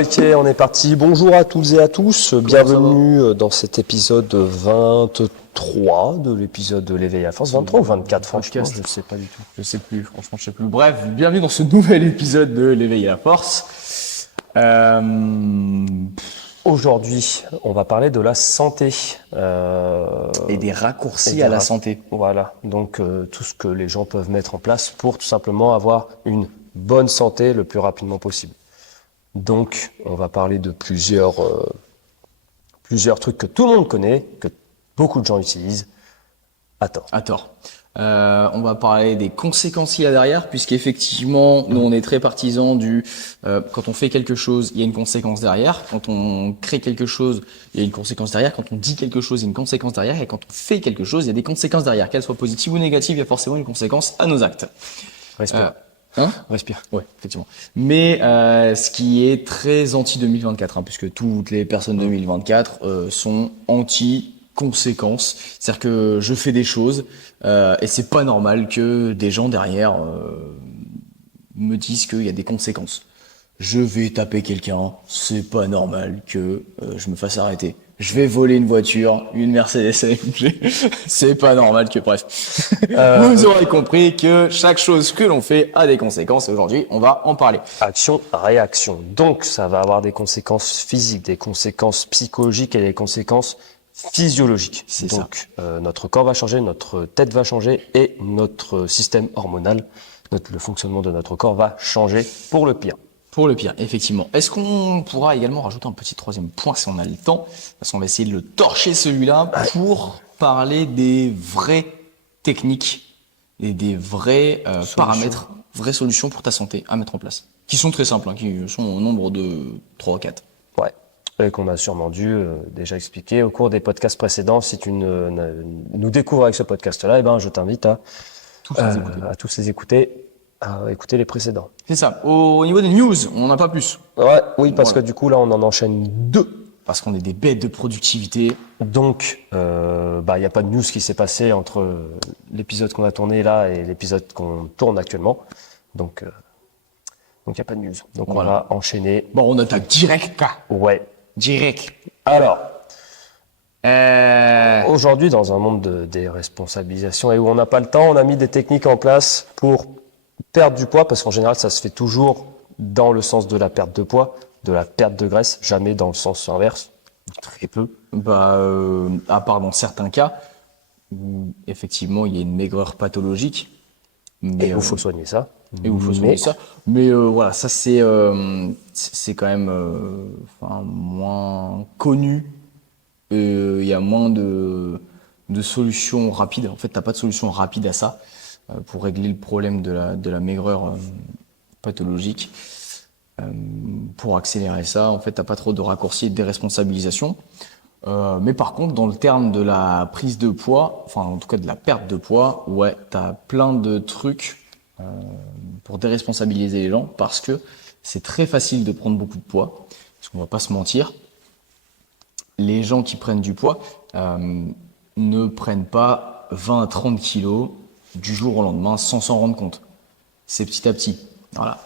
Ok, on est parti. Bonjour à toutes et à tous. Bienvenue dans cet épisode 23 de l'épisode de l'éveil à force. 23 ou 24, franchement, je ne sais pas du tout. Je sais plus, franchement, je sais plus. Bref, bienvenue dans ce nouvel épisode de l'éveil à la force. Aujourd'hui, on va parler de la santé. Et des raccourcis et à des la rac- santé. Voilà, donc tout ce que les gens peuvent mettre en place pour tout simplement avoir une bonne santé le plus rapidement possible. Donc, on va parler de plusieurs trucs que tout le monde connaît, que beaucoup de gens utilisent à tort. À tort. On va parler des conséquences qu'il y a derrière, puisqu'effectivement, nous, on est très partisans du quand on fait quelque chose, il y a une conséquence derrière. Quand on crée quelque chose, il y a une conséquence derrière. Quand on dit quelque chose, il y a une conséquence derrière. Et quand on fait quelque chose, il y a des conséquences derrière. Qu'elles soient positives ou négatives, il y a forcément une conséquence à nos actes. Respire. Hein? Respire. Ouais, effectivement. Mais ce qui est très anti 2024, hein, puisque toutes les personnes 2024 sont anti conséquences. C'est-à-dire que je fais des choses et c'est pas normal que des gens derrière me disent qu'il y a des conséquences. Je vais taper quelqu'un, c'est pas normal que je me fasse arrêter. Je vais voler une voiture, une Mercedes AMG, c'est pas normal que, bref. Vous aurez compris que chaque chose que l'on fait a des conséquences et aujourd'hui, on va en parler. Action, réaction. Donc, ça va avoir des conséquences physiques, des conséquences psychologiques et des conséquences physiologiques. C'est ça. Donc, notre corps va changer, notre tête va changer et notre système hormonal, le fonctionnement de notre corps va changer pour le pire. Pour le pire, effectivement. Est-ce qu'on pourra également rajouter un petit troisième point si on a le temps? Parce qu'on va essayer de le torcher celui-là pour parler des vraies techniques et des vrais paramètres, vraies solutions pour ta santé à mettre en place. Qui sont très simples, hein, qui sont au nombre de 3 ou 4. Ouais. Et qu'on a sûrement dû déjà expliquer au cours des podcasts précédents. Si tu nous découvres avec ce podcast-là, eh ben, je t'invite à tous les écouter, à écouter les précédents. C'est ça. Au niveau des news, on n'en a pas plus. Ouais, oui, parce Voilà. que du coup, là, on en enchaîne 2. Parce qu'on est des bêtes de productivité. Donc, il n'y a pas de news qui s'est passé entre l'épisode qu'on a tourné là et l'épisode qu'on tourne actuellement. Donc, il n'y a pas de news. Donc, Voilà. on va enchaîner. Bon, on attaque direct, quoi. Ouais. Direct. Alors, Euh... aujourd'hui, dans un monde de déresponsabilisation et où on n'a pas le temps, on a mis des techniques en place pour perdre du poids, parce qu'en général, ça se fait toujours dans le sens de la perte de poids, de la perte de graisse, jamais dans le sens inverse. Très peu. À part dans certains cas où effectivement il y a une maigreur pathologique, mais Et il faut soigner ça. et où il faut soigner ça. Mais voilà, ça c'est quand même moins connu. Il y a moins de solutions rapides. En fait, t'as pas de solution rapide à ça pour régler le problème de la maigreur pathologique. Pour accélérer ça, en fait, t'as pas trop de raccourcis et de déresponsabilisation. Mais par contre, dans le terme de la prise de poids, enfin en tout cas de la perte de poids, ouais, t'as plein de trucs pour déresponsabiliser les gens parce que c'est très facile de prendre beaucoup de poids. Parce qu'on va pas se mentir, les gens qui prennent du poids ne prennent pas 20 à 30 kilos du jour au lendemain sans s'en rendre compte. C'est petit à petit. Voilà.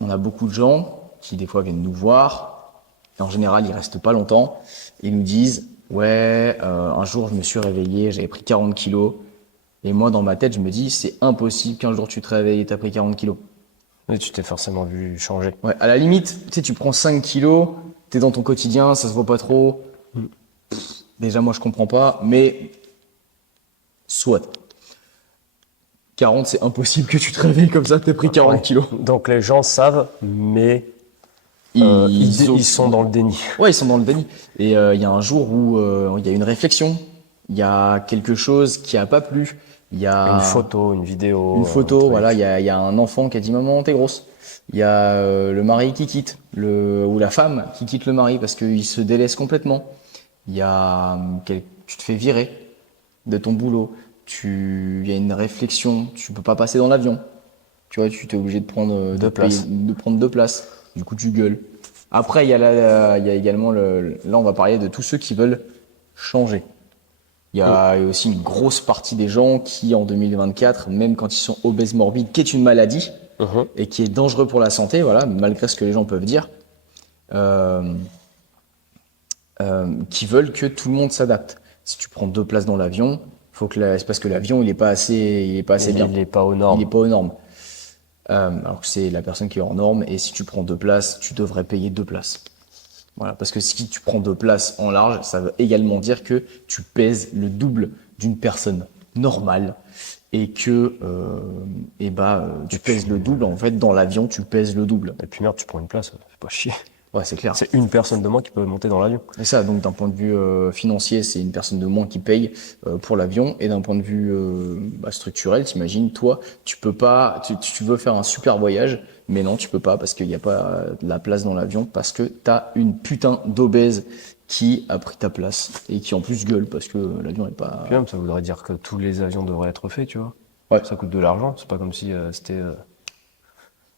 On a beaucoup de gens qui des fois viennent nous voir et en général ils restent pas longtemps. Ils nous disent ouais un jour je me suis réveillé, j'avais pris 40 kilos et moi dans ma tête je me dis c'est impossible qu'un jour tu te réveilles et t'as pris 40 kilos. Mais tu t'es forcément vu changer. Ouais, à la limite, tu sais, tu prends 5 kilos, t'es dans ton quotidien, ça se voit pas trop. Déjà, moi, je comprends pas, mais soit. 40, c'est impossible que tu te réveilles comme ça, t'aies pris 40 Ouais. kilos. Donc, les gens savent, mais ils sont dans le déni. Ouais, ils sont dans le déni. Et il y a un jour où il y a une réflexion, il y a quelque chose qui a pas plu, il y a Une photo, une vidéo. une un photo, truc. voilà, il y a un enfant qui a dit maman, t'es grosse. Il y a le mari qui quitte, ou la femme qui quitte le mari parce qu'il se délaisse complètement. Il y a tu te fais virer de ton boulot. Il y a une réflexion, tu peux pas passer dans l'avion. Tu vois, tu t'es obligé de prendre de prendre 2 places. Du coup, tu gueules. Après, il y a également là, on va parler de tous ceux qui veulent changer. Il y a aussi une grosse partie des gens qui, en 2024, même quand ils sont obèses morbides, qui est une maladie, Mhm. et qui est dangereux pour la santé, voilà, malgré ce que les gens peuvent dire, qui veulent que tout le monde s'adapte. Si tu prends 2 places dans l'avion, c'est parce que l'avion il est pas assez bien. Il n'est pas aux Il normes. n'est pas aux normes. Alors que c'est la personne qui est hors norme, et si tu prends 2 places, tu devrais payer 2 places. Voilà, parce que si tu prends 2 places en large, ça veut également dire que tu pèses le double d'une personne normale et que tu pèses le double. En fait, dans l'avion, tu pèses le double. Et puis merde, tu prends une place, fais pas chier. Ouais, c'est clair. C'est une personne de moins qui peut monter dans l'avion. Et ça, donc d'un point de vue financier, c'est une personne de moins qui paye pour l'avion. Et d'un point de vue structurel, t'imagines, toi, tu peux pas, tu veux faire un super voyage, mais non, tu peux pas parce qu'il n'y a pas de la place dans l'avion, parce que t'as une putain d'obèse qui a pris ta place et qui en plus gueule parce que l'avion est pas. Puis même, ça voudrait dire que tous les avions devraient être faits, tu vois. Ouais. Ça coûte de l'argent, c'est pas comme si c'était.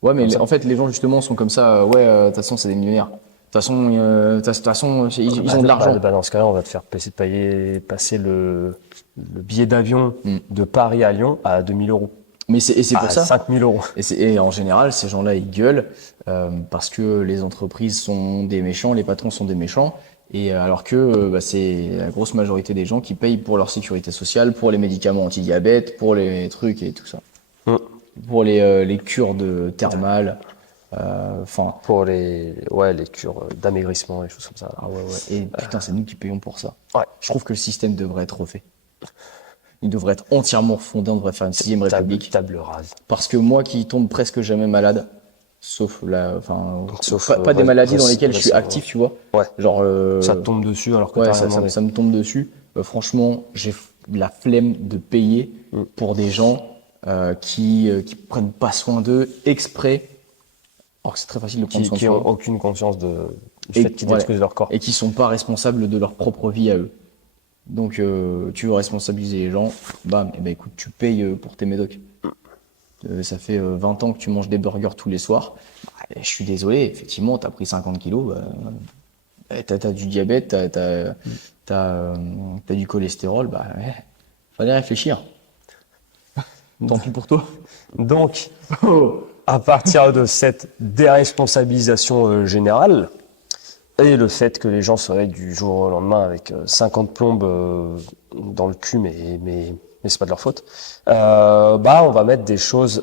Ouais, mais Comme ça. en fait, les gens justement sont comme ça. De toute façon, c'est des millionnaires. De toute façon, ils ont de l'argent. Dans ce cas-là, on va te faire passer le billet d'avion Mm. de Paris à Lyon à 2000 euros. Mais c'est pour À ça. 5000 euros. Et en général, ces gens-là, ils gueulent parce que les entreprises sont des méchants, les patrons sont des méchants, et alors que c'est la grosse majorité des gens qui payent pour leur sécurité sociale, pour les médicaments anti-diabète, pour les trucs et tout ça, Mm. pour les cures de thermales, enfin. Pour les cures d'amaigrissement et choses comme ça. Ah ouais. Et putain, c'est nous qui payons pour ça. Ouais. Je trouve que le système devrait être refait. Il devrait être entièrement refondé, on devrait faire une 6ème république. Table rase. Parce que moi qui tombe presque jamais malade, sauf Sauf, pas des maladies dans lesquelles je suis récemment. actif, tu vois. Ouais. Genre, Ça te tombe dessus alors que ouais, t'as rien demandé. ça me tombe dessus. Franchement, j'ai la flemme de payer pour des gens qui prennent pas soin d'eux exprès. Alors que c'est très facile de prendre soin de Qui soi. ont aucune conscience du Et- fait qu'ils ouais. détruisent leur corps. Et qui sont pas responsables de leur propre vie à eux. Donc, tu veux responsabiliser les gens, bam, et ben écoute, tu payes pour tes médocs. Ça fait 20 ans que tu manges des burgers tous les soirs. Je suis désolé, effectivement, tu as pris 50 kilos, t'as du diabète, t'as du cholestérol, ouais, fallait réfléchir. Tant pis pour toi. Donc, à partir de cette déresponsabilisation générale, et le fait que les gens se réveillent du jour au lendemain avec 50 plombes dans le cul, mais c'est pas de leur faute, on va mettre des choses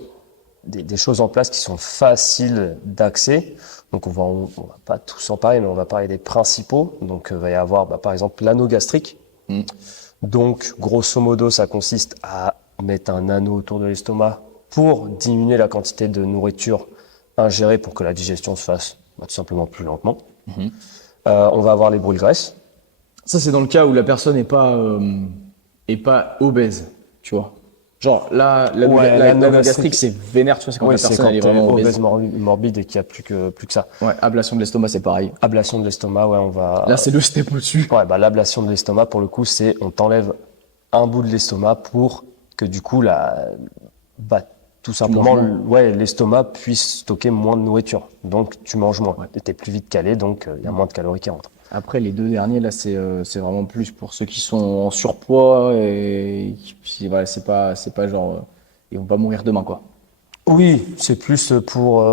en place qui sont faciles d'accès. Donc on va pas tous en parler, mais on va parler des principaux. Donc il va y avoir par exemple l'anneau gastrique. Donc grosso modo, ça consiste à mettre un anneau autour de l'estomac pour diminuer la quantité de nourriture ingérée pour que la digestion se fasse tout simplement plus lentement. On va avoir les brûle-graisses. Ça, c'est dans le cas où la personne n'est pas obèse, tu vois. Genre, l'anneau gastrique, c'est vénère, tu vois, c'est quand la c'est personne quand elle est t'es vraiment obèse obèse. morbide et qu'il n'y a plus que ça. Ouais, ablation de l'estomac, c'est pareil. Ablation de l'estomac, on va. Là, c'est le step au-dessus. Ouais, l'ablation de l'estomac, pour le coup, c'est on t'enlève un bout de l'estomac pour que du coup, tout simplement, l'estomac puisse stocker moins de nourriture. Donc, tu manges moins. Tu es plus vite calé, donc il y a moins de calories qui rentrent. Après, les 2 derniers, là, c'est vraiment plus pour ceux qui sont en surpoids et c'est pas genre, ils vont pas mourir demain, quoi. Oui, c'est plus pour.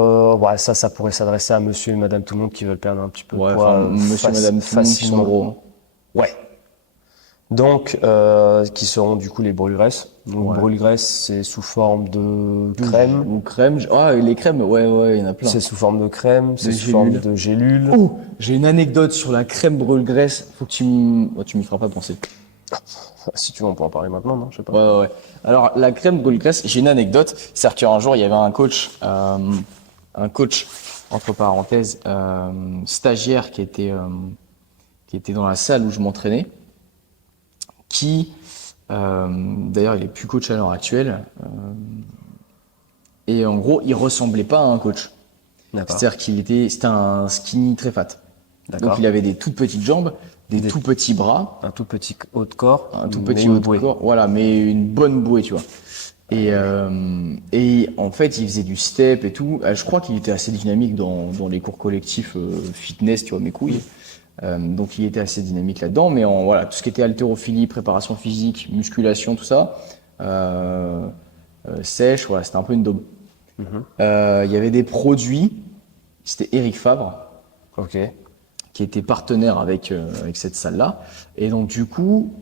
Ça pourrait s'adresser à monsieur et madame tout le monde qui veulent perdre un petit peu de Ouais, poids. monsieur, madame, tout le monde qui sont gros. Ouais. Donc, qui seront du coup les brûle-graisses. Donc, brûle-graisse, c'est sous forme de crème. Ou crème. Les crèmes, ouais, il y en a plein. C'est sous forme de crème, c'est sous gélules. forme de gélules. Oh, j'ai une anecdote sur la crème brûle-graisse. Faut que tu m'y feras pas penser. Si tu veux, on peut en parler maintenant, non? Je sais pas. Ouais. Alors, la crème brûle-graisse, j'ai une anecdote. C'est-à-dire qu'un jour, il y avait un coach, entre parenthèses, stagiaire qui était dans la salle où je m'entraînais, qui, d'ailleurs, il est plus coach à l'heure actuelle. Et en gros, il ressemblait pas à un coach. D'accord. C'est-à-dire c'était un skinny très fat. D'accord. Donc, il avait des toutes petites jambes, des tout petits bras, Un tout petit haut de corps. un tout mais petit une haut de bouée. corps, voilà, mais une bonne bouée, tu vois. Et en fait, il faisait du step et tout. Je crois qu'il était assez dynamique dans les cours collectifs fitness, tu vois, mes couilles. Donc, il était assez dynamique là-dedans. Mais voilà, tout ce qui était haltérophilie, préparation physique, musculation, tout ça, sèche, voilà, c'était un peu une daube. Il y avait des produits, c'était Eric Favre, Ok. qui était partenaire avec cette salle-là. Et donc, du coup,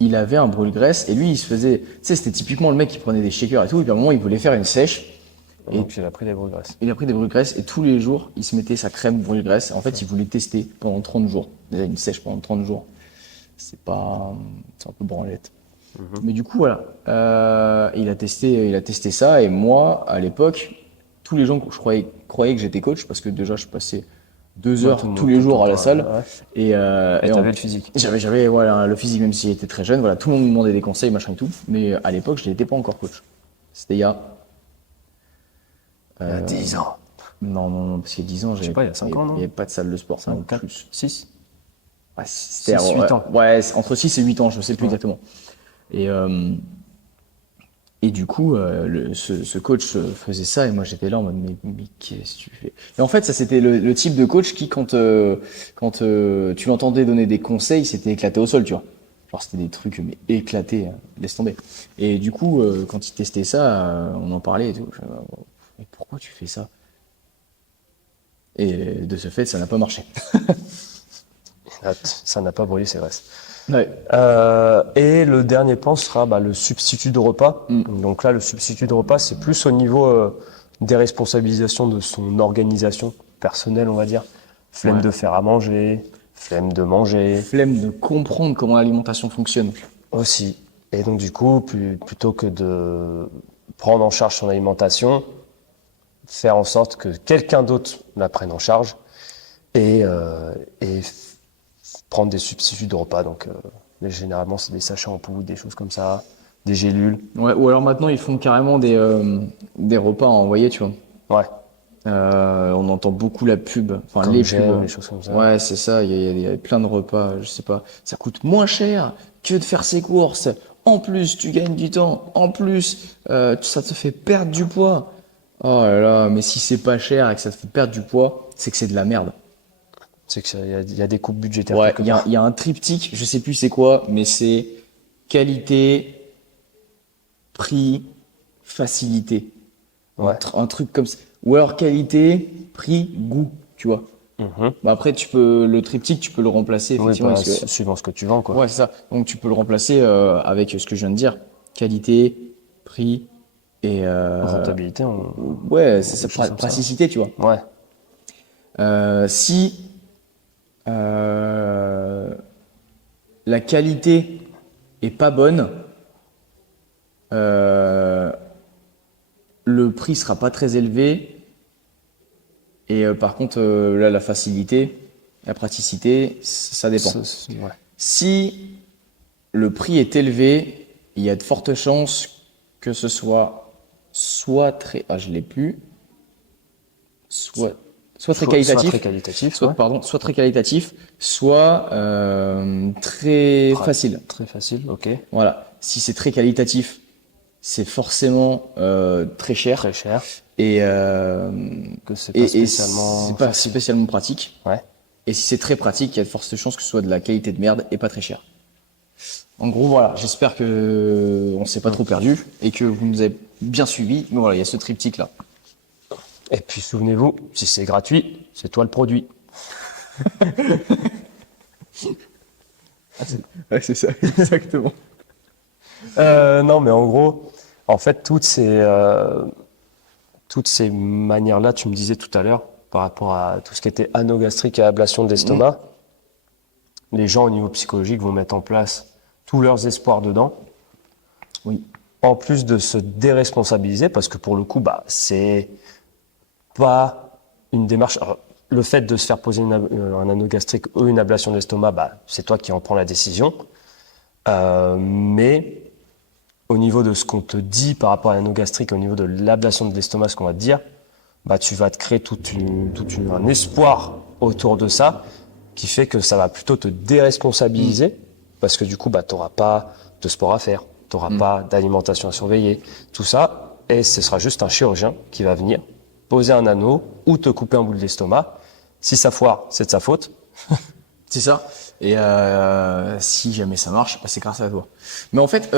il avait un brûle-graisse et lui, il se faisait. Tu sais, c'était typiquement le mec qui prenait des shakers et tout. Et puis à un moment, il voulait faire une sèche. Et Donc, il a pris des brûle-graisses. il a pris des brûle-graisse et tous les jours, il se mettait sa crème brûle-graisse. En fait, il voulait tester pendant 30 jours. Déjà, une sèche pendant 30 jours. C'est pas. C'est un peu branlette. Mais du coup, voilà. Il a testé ça. Et moi, à l'époque, tous les gens que je croyaient que j'étais coach parce que déjà, je passais 2 heures tout le tous monde, les tout jours à le la temps, salle. ouais. Et Et t'avais le physique. j'avais voilà, le physique, même si j'étais très jeune. Voilà, tout le monde me demandait des conseils, machin et tout. Mais à l'époque, je n'étais pas encore coach. C'était il y a. Il y a 10 ans. Non, parce qu'il y a 10 ans, sais pas, il y a 5 ans, non il n'y avait pas de salle de sport, ça, ou 4, plus. 6. Ouais, c'était 6, 8 ans. Ouais, entre 6 et 8 ans, je ne sais plus exactement. Et du coup, ce coach faisait ça et moi j'étais là en mode mais qu'est-ce que tu fais? Et en fait, ça c'était le type de coach qui, quand tu l'entendais donner des conseils, c'était éclaté au sol, tu vois. Genre c'était des trucs mais éclatés, hein, laisse tomber. Et du coup, quand il testait ça, on en parlait et tout. Mais pourquoi tu fais ça? Et de ce fait, ça n'a pas marché. Ça n'a pas brûlé ses graisses. Ouais. Et le dernier pan sera le substitut de repas. Donc là, le substitut de repas, c'est plus au niveau des responsabilisations de son organisation personnelle, on va dire. Flemme Ouais. de faire à manger, flemme de manger Flemme de comprendre comment l'alimentation fonctionne. aussi. Et donc du coup, plutôt que de prendre en charge son alimentation, faire en sorte que quelqu'un d'autre la prenne en charge et prendre des substituts de repas. Donc, mais généralement, c'est des sachets en poudre, des choses comme ça, des gélules. Ouais, ou alors maintenant, ils font carrément des repas à envoyer, tu vois. Ouais, On entend beaucoup la pub, enfin comme les j'aime, pubs. des choses comme ça. Ouais, c'est ça, il y a plein de repas, je sais pas. Ça coûte moins cher que de faire ses courses. En plus, tu gagnes du temps. En plus, ça te fait perdre du poids. Oh là là, mais si c'est pas cher et que ça te fait perdre du poids, c'est que c'est de la merde. C'est qu'il y a des coupes budgétaires. Ouais, quelque il y part. a un triptyque, je sais plus c'est quoi, mais c'est qualité, prix, facilité. Ouais. Un truc comme ça. Ou alors qualité, prix, goût, tu vois. Bah après, le triptyque, tu peux le remplacer Oui, effectivement. parce que- suivant ce que tu vends, quoi. Ouais, c'est ça. Donc tu peux le remplacer avec ce que je viens de dire. Qualité, prix et Rentabilité, ouais, c'est ça, des choses comme ça. praticité, tu vois. Ouais. Si la qualité est pas bonne, le prix sera pas très élevé. Et par contre, là, la facilité, la praticité, ça dépend. Ouais. Si le prix est élevé, il y a de fortes chances que ce soit très, je l'ai plus, soit très qualitatif, Soit très qualitatif, soit, ouais. pardon, soit très qualitatif, soit très facile. Très facile, ok. Voilà. Si c'est très qualitatif, c'est forcément très cher. Très cher. Et, Que c'est pas spécialement c'est pas facile. spécialement pratique. Ouais. Et si c'est très pratique, il y a de fortes chances que ce soit de la qualité de merde et pas très cher. En gros, voilà, j'espère que on s'est pas trop perdu et que vous nous avez bien suivis. Mais voilà, il y a ce triptyque là. Et puis souvenez-vous, si c'est gratuit, c'est toi le produit. Ouais, c'est ça, exactement. Non, mais en gros, en fait, toutes ces manières-là, tu me disais tout à l'heure, par rapport à tout ce qui était anogastrique et ablation de l'estomac, les gens au niveau psychologique vont mettre en place tous leurs espoirs dedans. Oui. En plus de se déresponsabiliser, parce que pour le coup, c'est pas une démarche. Alors, le fait de se faire poser un anogastrique ou une ablation de l'estomac, c'est toi qui en prends la décision. Mais au niveau de ce qu'on te dit par rapport à l'anogastrique, au niveau de l'ablation de l'estomac, ce qu'on va te dire, tu vas te créer un espoir autour de ça qui fait que ça va plutôt te déresponsabiliser parce que du coup, tu n'auras pas de sport à faire, tu n'auras pas d'alimentation à surveiller, tout ça, et ce sera juste un chirurgien qui va venir poser un anneau ou te couper un bout de l'estomac. Si ça foire, c'est de sa faute. C'est ça. Et si jamais ça marche, c'est grâce à toi. Mais en fait,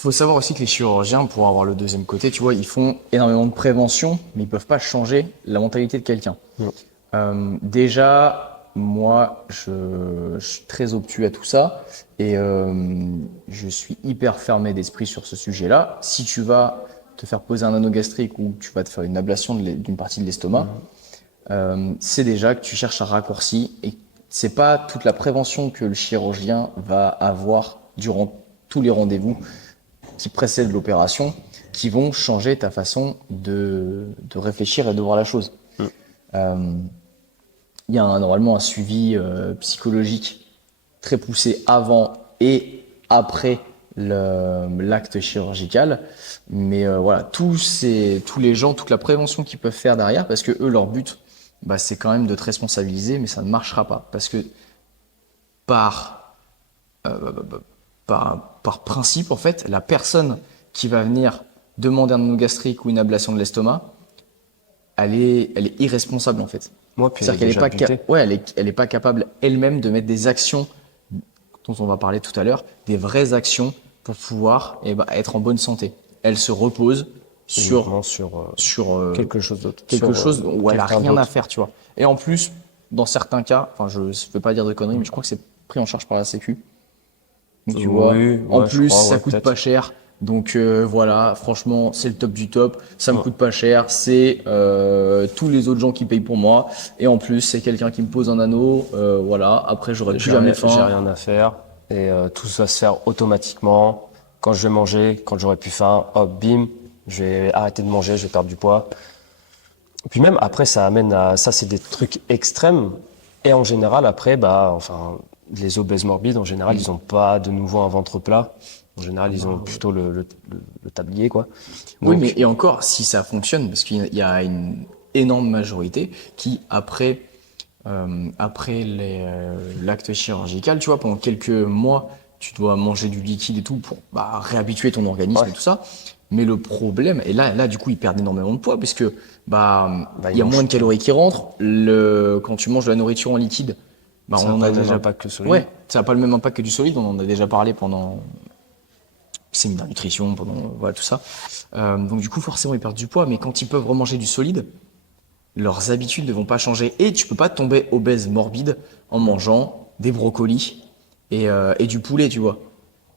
Faut savoir aussi que les chirurgiens, pour avoir le deuxième côté, tu vois, ils font énormément de prévention, mais ils peuvent pas changer la mentalité de quelqu'un. Non. Déjà, moi, je suis très obtus à tout ça et je suis hyper fermé d'esprit sur ce sujet-là. Si tu vas te faire poser un anneau gastrique ou tu vas te faire une ablation d'une partie de l'estomac, c'est déjà que tu cherches un raccourci et c'est pas toute la prévention que le chirurgien va avoir durant tous les rendez-vous qui précèdent l'opération qui vont changer ta façon de réfléchir et de voir la chose. Il y a normalement un suivi psychologique très poussé avant et après l'acte chirurgical. Mais voilà, tous les gens, toute la prévention qu'ils peuvent faire derrière, parce que eux, leur but, bah, c'est quand même de te responsabiliser, mais ça ne marchera pas. Parce que par, par principe, en fait, la personne qui va venir demander un anneau gastrique ou une ablation de l'estomac, elle est irresponsable en fait. Moi, puis C'est-à-dire qu'elle déjà buté. elle est pas capable elle-même de mettre des actions dont on va parler tout à l'heure, des vraies actions pour pouvoir être en bonne santé. Elle se repose Uniquement sur quelque chose d'autre. quelque Sur, chose où elle a quelqu'un rien à d'autre. faire, tu vois. Et en plus, dans certains cas, enfin je ne veux pas dire de conneries, mais je crois que c'est pris en charge par la Sécu. Donc, tu vois, Oui, en ouais, je plus, crois, ça ouais, coûte peut-être. pas cher. Donc voilà, franchement, c'est le top du top. Ça me Ouais. coûte pas cher. C'est tous les autres gens qui payent pour moi. Et en plus, c'est quelqu'un qui me pose un anneau. Voilà. Après, j'aurai plus jamais J'ai faim. rien à faire et tout ça se faire automatiquement. Quand je vais manger, quand j'aurai plus faim, hop, bim, je vais arrêter de manger, je vais perdre du poids. Puis même après, ça amène à ça, c'est des trucs extrêmes. Et en général, après, bah, enfin, les obèses morbides, en général, ils ont pas de nouveau un ventre plat. En général, ils ont plutôt le tablier, quoi. Oui, Donc, mais et encore, si ça fonctionne, parce qu'il y a une énorme majorité qui, après l'acte chirurgical, tu vois, pendant quelques mois, tu dois manger du liquide et tout pour réhabituer ton organisme Ouais. et tout ça. Mais le problème, et là, du coup, ils perdent énormément de poids parce que il Ils y a moins mangent de calories qui rentrent. Quand tu manges de la nourriture en liquide, ça on n'a en pas a le même déjà. impact que le solide. Ouais, ça n'a pas le même impact que du solide. On en a déjà parlé pendant séminaire nutrition, pendant voilà tout ça. Donc du coup, forcément, ils perdent du poids. Mais quand ils peuvent remanger du solide, leurs habitudes ne vont pas changer et tu peux pas tomber obèse morbide en mangeant des brocolis et du poulet, tu vois.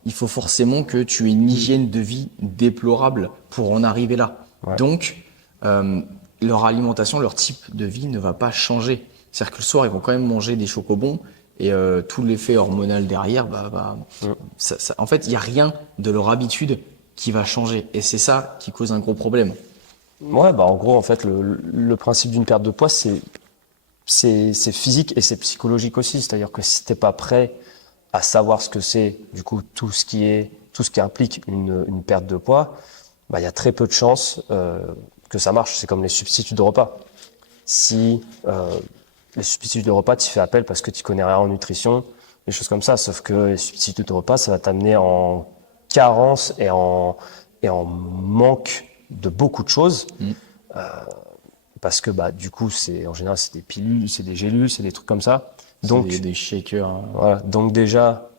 Il faut forcément que tu aies une hygiène de vie déplorable pour en arriver là. Ouais. Donc, leur alimentation, leur type de vie ne va pas changer. C'est-à-dire que le soir, ils vont quand même manger des chocobons et tout l'effet hormonal derrière, en fait, il n'y a rien de leur habitude qui va changer. Et c'est ça qui cause un gros problème. Ouais, bah en gros, en fait, le principe d'une perte de poids, c'est physique et c'est psychologique aussi. C'est-à-dire que si t'es pas prêt à savoir ce que c'est, du coup, tout ce qui implique une perte de poids, bah, il y a très peu de chances que ça marche. C'est comme les substituts de repas. Si les substituts de repas, tu fais appel parce que tu connais rien en nutrition, des choses comme ça. Sauf que les substituts de repas, ça va t'amener en carence et en manque de beaucoup de choses. Parce que bah du coup en général c'est des pilules, c'est des gélules, c'est des trucs comme ça. Donc Des shakers, hein. voilà, donc déjà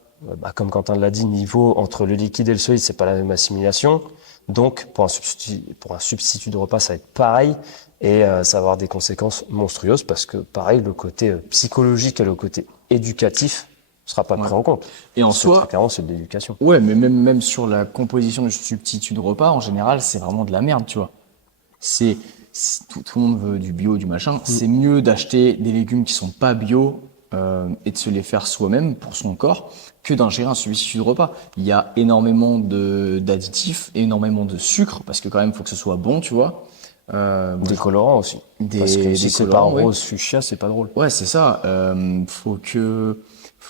comme Quentin l'a dit, niveau entre le liquide et le solide, c'est pas la même assimilation. Donc pour un substitut de repas, ça va être pareil et ça va avoir des conséquences monstrueuses parce que pareil, le côté psychologique et le côté éducatif sera pas pris en compte. Et en Parce que soi, très clairement, c'est de l'éducation. ouais, mais même sur la composition du substitut de repas, en général, c'est vraiment de la merde, tu vois. Tout le monde veut du bio, du machin. C'est mieux d'acheter des légumes qui sont pas bio et de se les faire soi-même pour son corps que d'ingérer un substitut de repas. Il y a énormément d'additifs, énormément de sucre parce que quand même, il faut que ce soit bon, tu vois. Des colorants aussi. Parce que si c'est pas colorants, ouais. rose fuchsia, c'est pas drôle. Ouais, c'est ça. Faut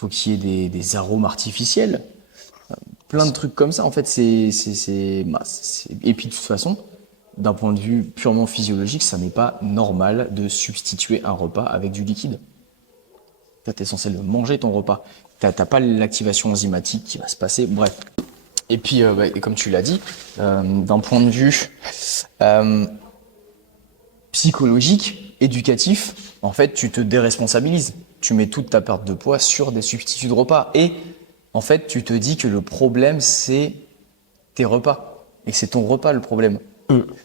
qu'il y ait des arômes artificiels. Plein de trucs comme ça. En fait, et puis de toute façon, d'un point de vue purement physiologique, ça n'est pas normal de substituer un repas avec du liquide. Tu es censé le manger ton repas. T'as pas l'activation enzymatique qui va se passer. Bref. Et puis, et comme tu l'as dit, d'un point de vue psychologique, éducatif, en fait, tu te déresponsabilises. Tu mets toute ta perte de poids sur des substituts de repas. Et en fait, tu te dis que le problème, c'est tes repas et que c'est ton repas le problème.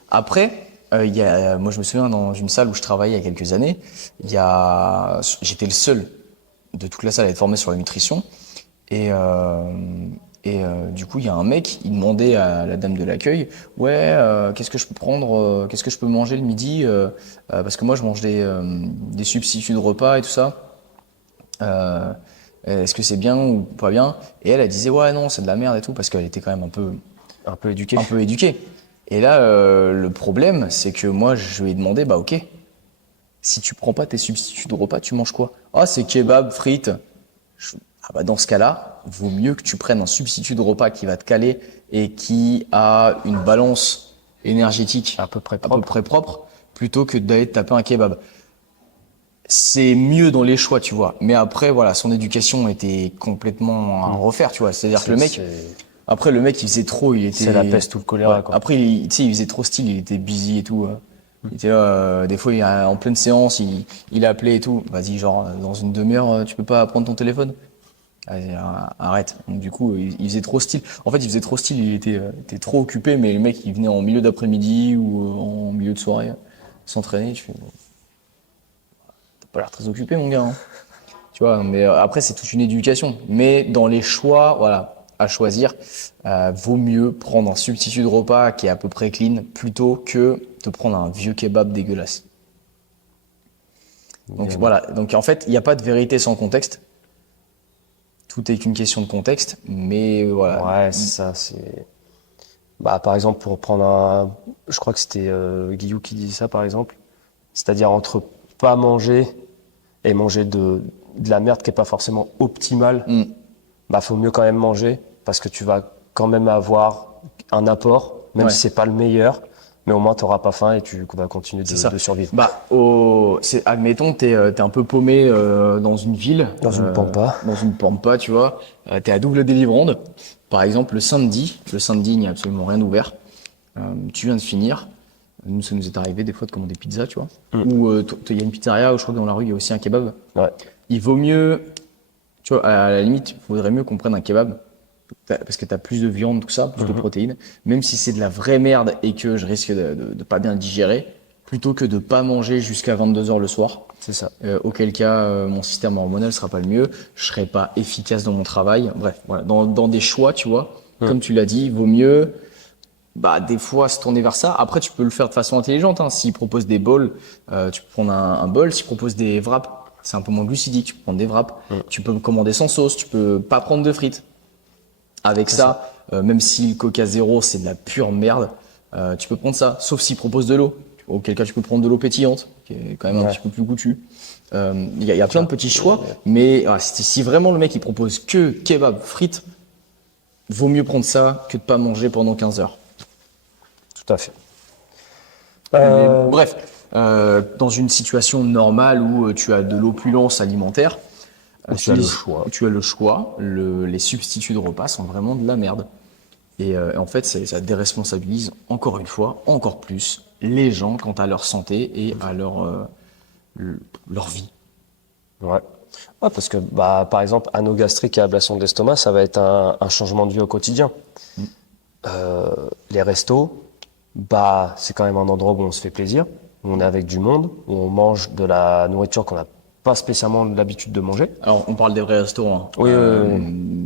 Après, moi je me souviens dans une salle où je travaillais il y a quelques années, j'étais le seul de toute la salle à être formé sur la nutrition du coup il y a un mec, il demandait à la dame de l'accueil, ouais, qu'est-ce que je peux prendre, qu'est-ce que je peux manger le midi, parce que moi je mange des substituts de repas et tout ça. Est-ce que c'est bien ou pas bien? Et elle disait ouais non c'est de la merde et tout parce qu'elle était quand même Un peu éduqué. un peu éduquée. Et là le problème c'est que moi je lui ai demandé bah ok, si tu prends pas tes substituts de repas tu manges quoi? Ah c'est kebab, frites. Ah bah dans ce cas-là vaut mieux que tu prennes un substitut de repas qui va te caler et qui a une balance énergétique À peu près à peu propre. près propre plutôt que d'aller te taper un kebab. C'est mieux dans les choix, tu vois. Mais après, voilà, son éducation était complètement à refaire, tu vois. C'est-à-dire que le mec, après, le mec, il faisait trop, il était. C'est la peste ou le choléra, Ouais. quoi. Après, tu sais, il faisait trop style, il était busy et tout. Il était là, des fois, en pleine séance, il appelait et tout. Vas-y, genre, dans une demi-heure, tu peux pas prendre ton téléphone? Vas-y, arrête. Donc, du coup, il faisait trop style. En fait, il faisait trop style, était trop occupé, mais le mec, il venait en milieu d'après-midi ou en milieu de soirée s'entraîner. Tu fais, t'as pas l'air très occupé, mon gars, hein. Tu vois, mais après, c'est toute une éducation. Mais dans les choix, voilà, à choisir, vaut mieux prendre un substitut de repas qui est à peu près clean plutôt que de prendre un vieux kebab dégueulasse. Donc voilà, donc en fait, il n'y a pas de vérité sans contexte. Tout est qu'une question de contexte, mais voilà. Ouais, c'est ça, c'est. Bah, par exemple, pour prendre je crois que c'était Guillaume qui disait ça, par exemple. C'est-à-dire entre pas manger et manger de la merde qui est pas forcément optimale, bah, faut mieux quand même manger parce que tu vas quand même avoir un apport, même Ouais. si c'est pas le meilleur, mais au moins tu n'auras pas faim et tu vas continuer C'est ça. de survivre. Bah, admettons, t'es un peu paumé dans une ville. Dans une pampa. Dans une pampa, tu vois. T'es à double délivrande. Par exemple, le samedi, il n'y a absolument rien ouvert. Tu viens de finir. Nous, ça nous est arrivé des fois de commander pizza, tu vois. Ou il y a une pizzeria où je crois que dans la rue, il y a aussi un kebab. Ouais. Il vaut mieux, tu vois, à la limite, il faudrait mieux qu'on prenne un kebab. Parce que tu as plus de viande, tout ça, plus de protéines. Même si c'est de la vraie merde et que je risque de pas bien le digérer, plutôt que de pas manger jusqu'à 22h le soir. C'est ça. Auquel cas, mon système hormonal sera pas le mieux. Je serai pas efficace dans mon travail. Bref, voilà. Dans des choix, tu vois, comme tu l'as dit, il vaut mieux, bah, des fois se tourner vers ça. Après, tu peux le faire de façon intelligente, hein. S'ils proposent des bols, tu peux prendre un bol. S'ils proposent des wraps, c'est un peu moins glucidique. Tu peux prendre des wraps. Tu peux commander sans sauce. Tu peux pas prendre de frites. Avec ça, même si le Coca Zéro, c'est de la pure merde, tu peux prendre ça. Sauf s'ils proposent de l'eau. Auquel cas, tu peux prendre de l'eau pétillante, qui est quand même un petit peu plus goûtu. Il y a plein de petits choix. Mais si vraiment le mec, il propose que kebab, frites, vaut mieux prendre ça que de pas manger pendant 15 heures. Tout à fait. Mais bref, dans une situation normale où tu as de l'opulence alimentaire, tu as le choix. Tu as le choix. Les substituts de repas sont vraiment de la merde. Et en fait, ça déresponsabilise encore une fois, encore plus, les gens quant à leur santé et à leur vie. Ouais. Ouais, parce que bah, par exemple, anogastrique et ablation de l'estomac, ça va être un changement de vie au quotidien. Les restos, bah, c'est quand même un endroit où on se fait plaisir, où on est avec du monde, où on mange de la nourriture qu'on n'a pas spécialement l'habitude de manger. Alors, on parle des vrais restaurants. Oui,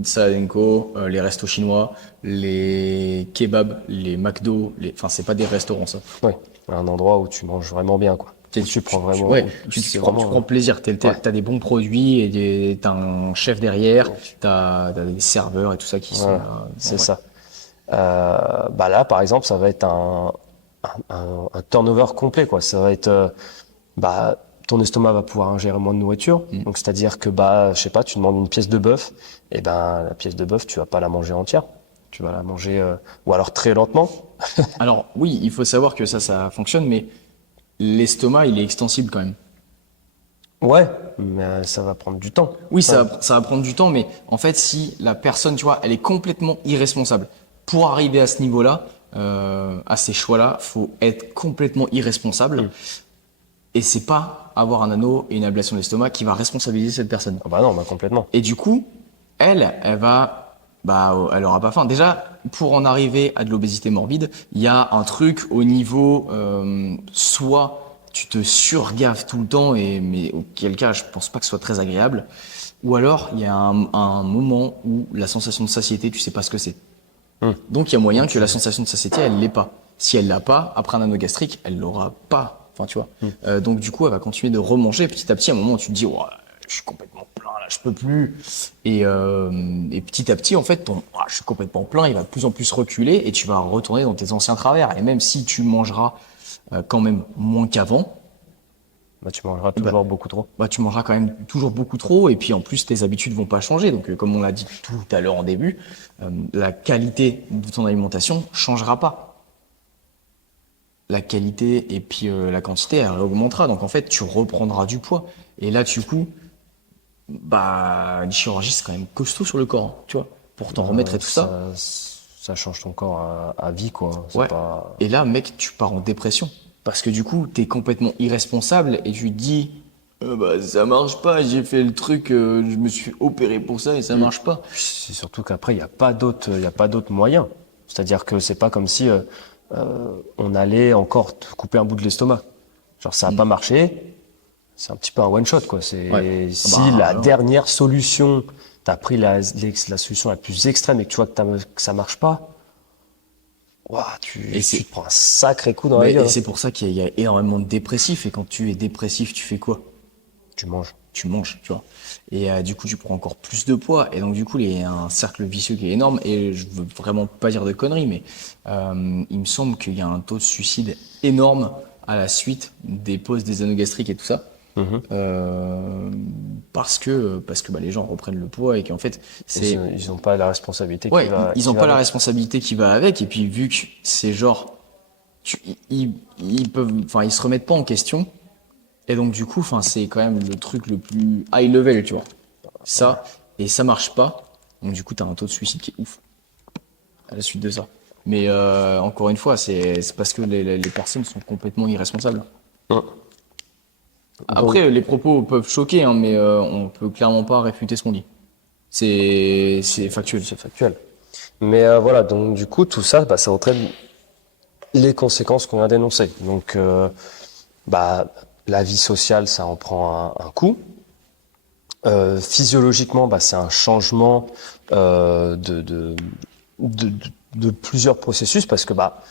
Salenko, les restos chinois, les kebabs, les McDo, enfin, c'est pas des restaurants, ça. Ouais, un endroit où tu manges vraiment bien, quoi. Tu prends vraiment. Ouais, c'est tu vraiment- prends plaisir. T'as des bons produits et t'as un chef derrière, t'as des serveurs et tout ça qui sont Voilà, là. c'est Ouais. ça. Bah là, par exemple, ça va être un turnover complet, quoi. Ça va être, bah, ton estomac va pouvoir ingérer moins de nourriture. Donc, c'est-à-dire que, bah, je sais pas, tu demandes une pièce de bœuf, et ben, la pièce de bœuf, tu vas pas la manger entière. Tu vas la manger, ou alors très lentement. Alors oui, il faut savoir que ça fonctionne, mais l'estomac, il est extensible quand même. Ouais, mais ça va prendre du temps. Oui, ça va prendre du temps, mais en fait, si la personne, tu vois, elle est complètement irresponsable. Pour arriver à ce niveau-là, à ces choix-là, faut être complètement irresponsable. Et c'est pas avoir un anneau et une ablation de l'estomac qui va responsabiliser cette personne. Ah bah non, bah complètement. Et du coup, elle va bah, elle aura pas faim. Déjà, pour en arriver à de l'obésité morbide, il y a un truc au niveau, soit tu te surgaves tout le temps, mais auquel cas, je pense pas que ce soit très agréable, ou alors il y a un moment où la sensation de satiété, tu sais pas ce que c'est. Hum. Donc il y a moyen que la sensation de satiété, elle l'ait pas. Si elle l'a pas, après un anneau gastrique, elle l'aura pas. Enfin, tu vois. Donc du coup, elle va continuer de remanger petit à petit. À un moment, où tu te dis, ouais, je suis complètement plein là, je peux plus. Et petit à petit, en fait, ton, ah, je suis complètement plein, il va de plus en plus reculer et tu vas retourner dans tes anciens travers. Et même si tu mangeras quand même moins qu'avant, Bah, tu mangeras bah, toujours beaucoup trop. bah, tu mangeras quand même toujours beaucoup trop. Et puis en plus, tes habitudes vont pas changer. Donc, comme on l'a dit tout à l'heure en début, la qualité de ton alimentation changera pas. La qualité et puis la quantité, elle augmentera. Donc en fait, tu reprendras du poids. Et là, du coup, bah, une chirurgie, c'est quand même costaud sur le corps, hein, tu vois, pour t'en remettre et tout ça. Ça change ton corps à vie, quoi. C'est Ouais. pas... Et là, mec, tu pars en dépression. Parce que du coup, t'es complètement irresponsable et tu te dis, bah, ça marche pas, j'ai fait le truc, je me suis opéré pour ça et ça marche pas. C'est surtout qu'après, il y a pas d'autres moyens. C'est-à-dire que c'est pas comme si on allait encore te couper un bout de l'estomac. Genre, ça a pas marché. C'est un petit peu un one shot, quoi. C'est Ouais. si Bah, la non. dernière solution, t'as pris la solution la plus extrême et que tu vois que ça marche pas, ouah, Et c'est- tu te prends un sacré coup dans la Et gueule, hein. c'est pour ça qu'il y a énormément de dépressifs. Et quand tu es dépressif, tu fais quoi? Tu manges. Tu manges, tu vois. Et du coup, tu prends encore plus de poids. Et donc, du coup, il y a un cercle vicieux qui est énorme. Et je veux vraiment pas dire de conneries, mais il me semble qu'il y a un taux de suicide énorme à la suite des pauses des anneaux gastriques et tout ça. Parce que bah, les gens reprennent le poids et qu'en fait, c'est Ils ont pas la responsabilité ouais, ils qui ont va pas la avec. responsabilité qui va avec. Et puis, vu que c'est genre, ils peuvent, enfin, ils se remettent pas en question. Et donc du coup, enfin, c'est quand même le truc le plus high level, tu vois. Ça, et ça marche pas. Donc du coup, t'as un taux de suicide qui est ouf à la suite de ça. Mais encore une fois, c'est parce que les personnes sont complètement irresponsables. Hum. Après, les propos peuvent choquer, hein, mais on peut clairement pas réfuter ce qu'on dit. C'est factuel. C'est factuel. Mais voilà, donc du coup, tout ça, bah, ça entraîne les conséquences qu'on vient d'énoncer. Donc, bah, la vie sociale, ça en prend un coup. Physiologiquement, bah, c'est un changement de, de plusieurs processus parce que bah,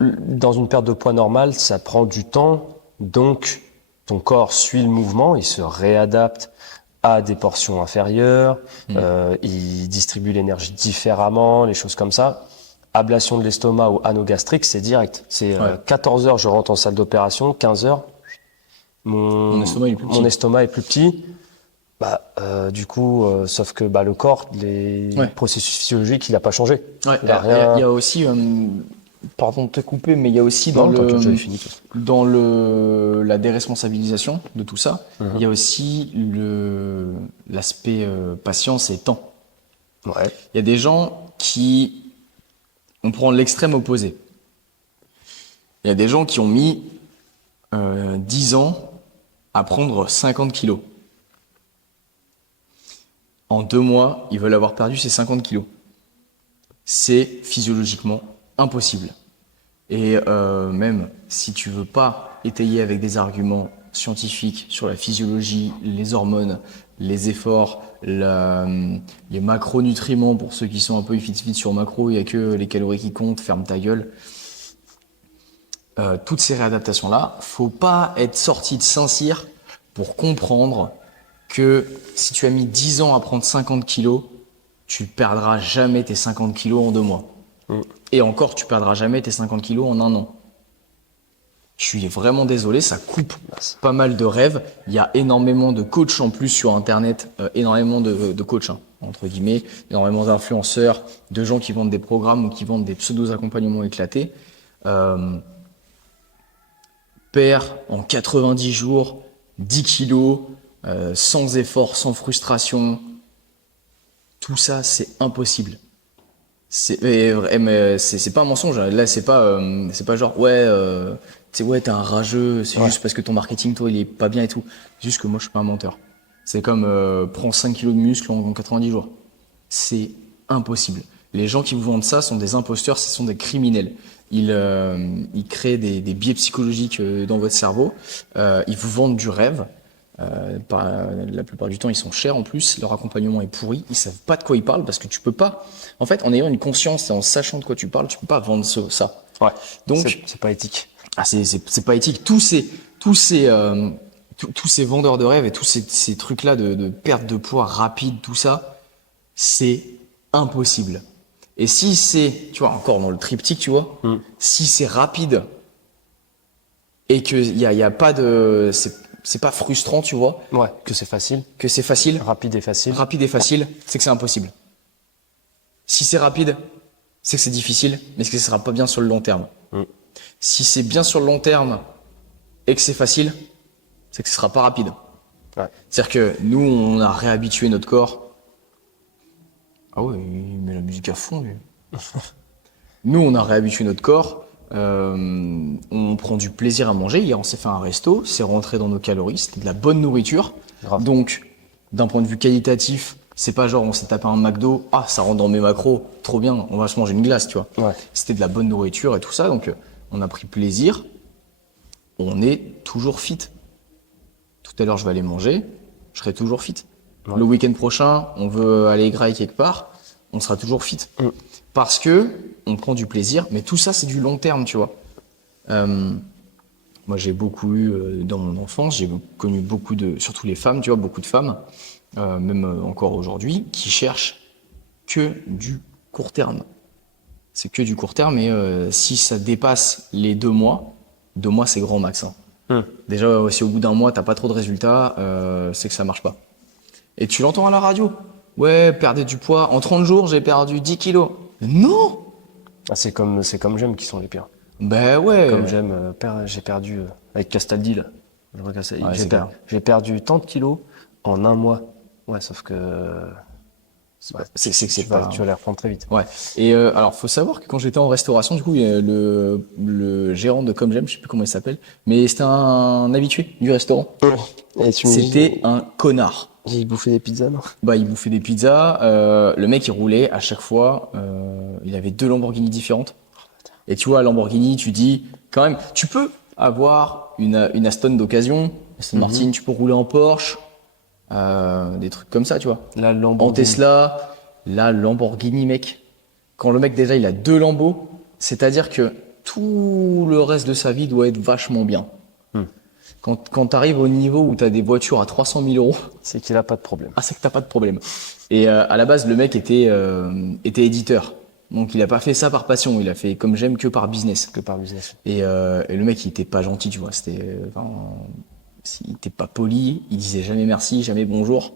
dans une perte de poids normale, ça prend du temps. Donc, ton corps suit le mouvement, il se réadapte à des portions inférieures, il distribue l'énergie différemment, les choses comme ça. Ablation de l'estomac ou anneau gastrique, c'est direct. C'est 14 heures, je rentre en salle d'opération, 15 heures, mon estomac est plus petit. Bah, du coup, sauf que bah, le corps, les processus physiologiques, il n'a pas changé. Ouais, Il a rien... y a aussi, pardon de te couper, mais il y a aussi Non, t'inquiète, j'avais fini. dans la déresponsabilisation de tout ça, il y a aussi l'aspect patience et temps. Ouais. Il y a des gens qui, on prend l'extrême opposé. Il y a des gens qui ont mis 10 ans à prendre 50 kilos. En 2 mois, ils veulent avoir perdu ces 50 kilos. C'est physiologiquement impossible. Et même si tu veux pas étayer avec des arguments scientifiques sur la physiologie, les hormones, les efforts, les macronutriments, pour ceux qui sont un peu fit sur macro, il y a que les calories qui comptent, ferme ta gueule. Toutes ces réadaptations-là, faut pas être sorti de Saint-Cyr pour comprendre que si tu as mis 10 ans à prendre 50 kilos, tu perdras jamais tes 50 kilos en 2 mois. Et encore, tu perdras jamais tes 50 kilos en 1 an. Je suis vraiment désolé, ça coupe pas mal de rêves. Il y a énormément de coachs en plus sur Internet, énormément de coachs, hein, entre guillemets, énormément d'influenceurs, de gens qui vendent des programmes ou qui vendent des pseudo-accompagnements éclatés. Perd en 90 jours 10 kilos, sans effort, sans frustration. Tout ça, c'est impossible. Mais c'est pas un mensonge. Là, c'est pas genre t'es un rageux. C'est juste parce que ton marketing, toi, il est pas bien et tout. C'est juste que moi, je suis pas un menteur. C'est comme prends 5 kilos de muscle en 90 jours. C'est impossible. Les gens qui vous vendent ça sont des imposteurs, ce sont des criminels. Ils créent des biais psychologiques dans votre cerveau. Ils vous vendent du rêve. La plupart du temps, ils sont chers en plus. Leur accompagnement est pourri. Ils savent pas de quoi ils parlent parce que tu peux pas. En fait, en ayant une conscience et en sachant de quoi tu parles, tu peux pas vendre ça. Ouais. Donc, c'est pas éthique. ah, c'est pas éthique. Tous ces vendeurs de rêves et tous ces trucs-là de perte de poids rapide, tout ça, c'est impossible. Et si c'est, tu vois, encore dans le triptyque, tu vois, si c'est rapide et que y a pas de, c'est pas frustrant, tu vois, Ouais, que c'est facile, que c'est facile, rapide et facile. c'est que c'est impossible. Si c'est rapide, c'est que c'est difficile, mais c'est que ce sera pas bien sur le long terme. Si c'est bien sur le long terme et que c'est facile, c'est que ce sera pas rapide. Ouais. C'est-à-dire que nous, on a réhabitué notre corps. Ah ouais, il met la musique à fond, lui. Nous, on a réhabitué notre corps. On prend du plaisir à manger. Hier, on s'est fait un resto. C'est rentré dans nos calories. C'était de la bonne nourriture. Grave. Donc, d'un point de vue qualitatif, c'est pas genre on s'est tapé un McDo. Ah, ça rentre dans mes macros. Trop bien. On va se manger une glace, tu vois. Ouais. C'était de la bonne nourriture et tout ça. Donc, on a pris plaisir. On est toujours fit. Tout à l'heure, je vais aller manger. Je serai toujours fit. Ouais. Le week-end prochain, on veut aller grailler quelque part. On sera toujours fit. Parce que on prend du plaisir. Mais tout ça, c'est du long terme, tu vois. Moi, j'ai beaucoup eu dans mon enfance, j'ai connu beaucoup surtout les femmes, tu vois, beaucoup de femmes, même encore aujourd'hui, qui cherchent que du court terme. C'est que du court terme et si ça dépasse les 2 mois, 2 mois c'est grand max. Hein. Déjà, si au bout d'un mois t'as pas trop de résultats, c'est que ça marche pas. Et tu l'entends à la radio. Ouais, perdez du poids. En 30 jours, j'ai perdu 10 kilos. Non! Ah, c'est comme j'aime qui sont les pires. Ben ouais. Comme j'aime, j'ai perdu avec Castaldi là. Je vois Castaldi. Ouais, J'ai perdu tant de kilos en 1 mois. Ouais, sauf que c'est pas. tu vas les reprendre très vite. Ouais. Et alors, faut savoir que quand j'étais en restauration, du coup, il y a le gérant de Comme J'aime, je sais plus comment il s'appelle, mais c'était un habitué du restaurant. Et C'était un connard. Il bouffait des pizzas, non? Bah, il bouffait des pizzas. Le mec, il roulait à chaque fois. Il avait 2 Lamborghini différentes. Et tu vois, Lamborghini, tu dis, quand même, tu peux avoir une Aston d'occasion, Aston Martin, tu peux rouler en Porsche, des trucs comme ça, tu vois. La En Lamborghini. Tesla, la Lamborghini, mec. Quand le mec, déjà, il a 2 Lambos, c'est-à-dire que tout le reste de sa vie doit être vachement bien. Quand tu arrives au niveau où tu as des voitures à 300 000 euros, C'est qu'il a pas de problème. ah, c'est que t'as pas de problème. Et à la base, le mec était éditeur. Donc, il a pas fait ça par passion. Il a fait Comme J'aime que par business. Que par business. Et le mec, il était pas gentil, tu vois. Il était pas poli. Il disait jamais merci, jamais bonjour.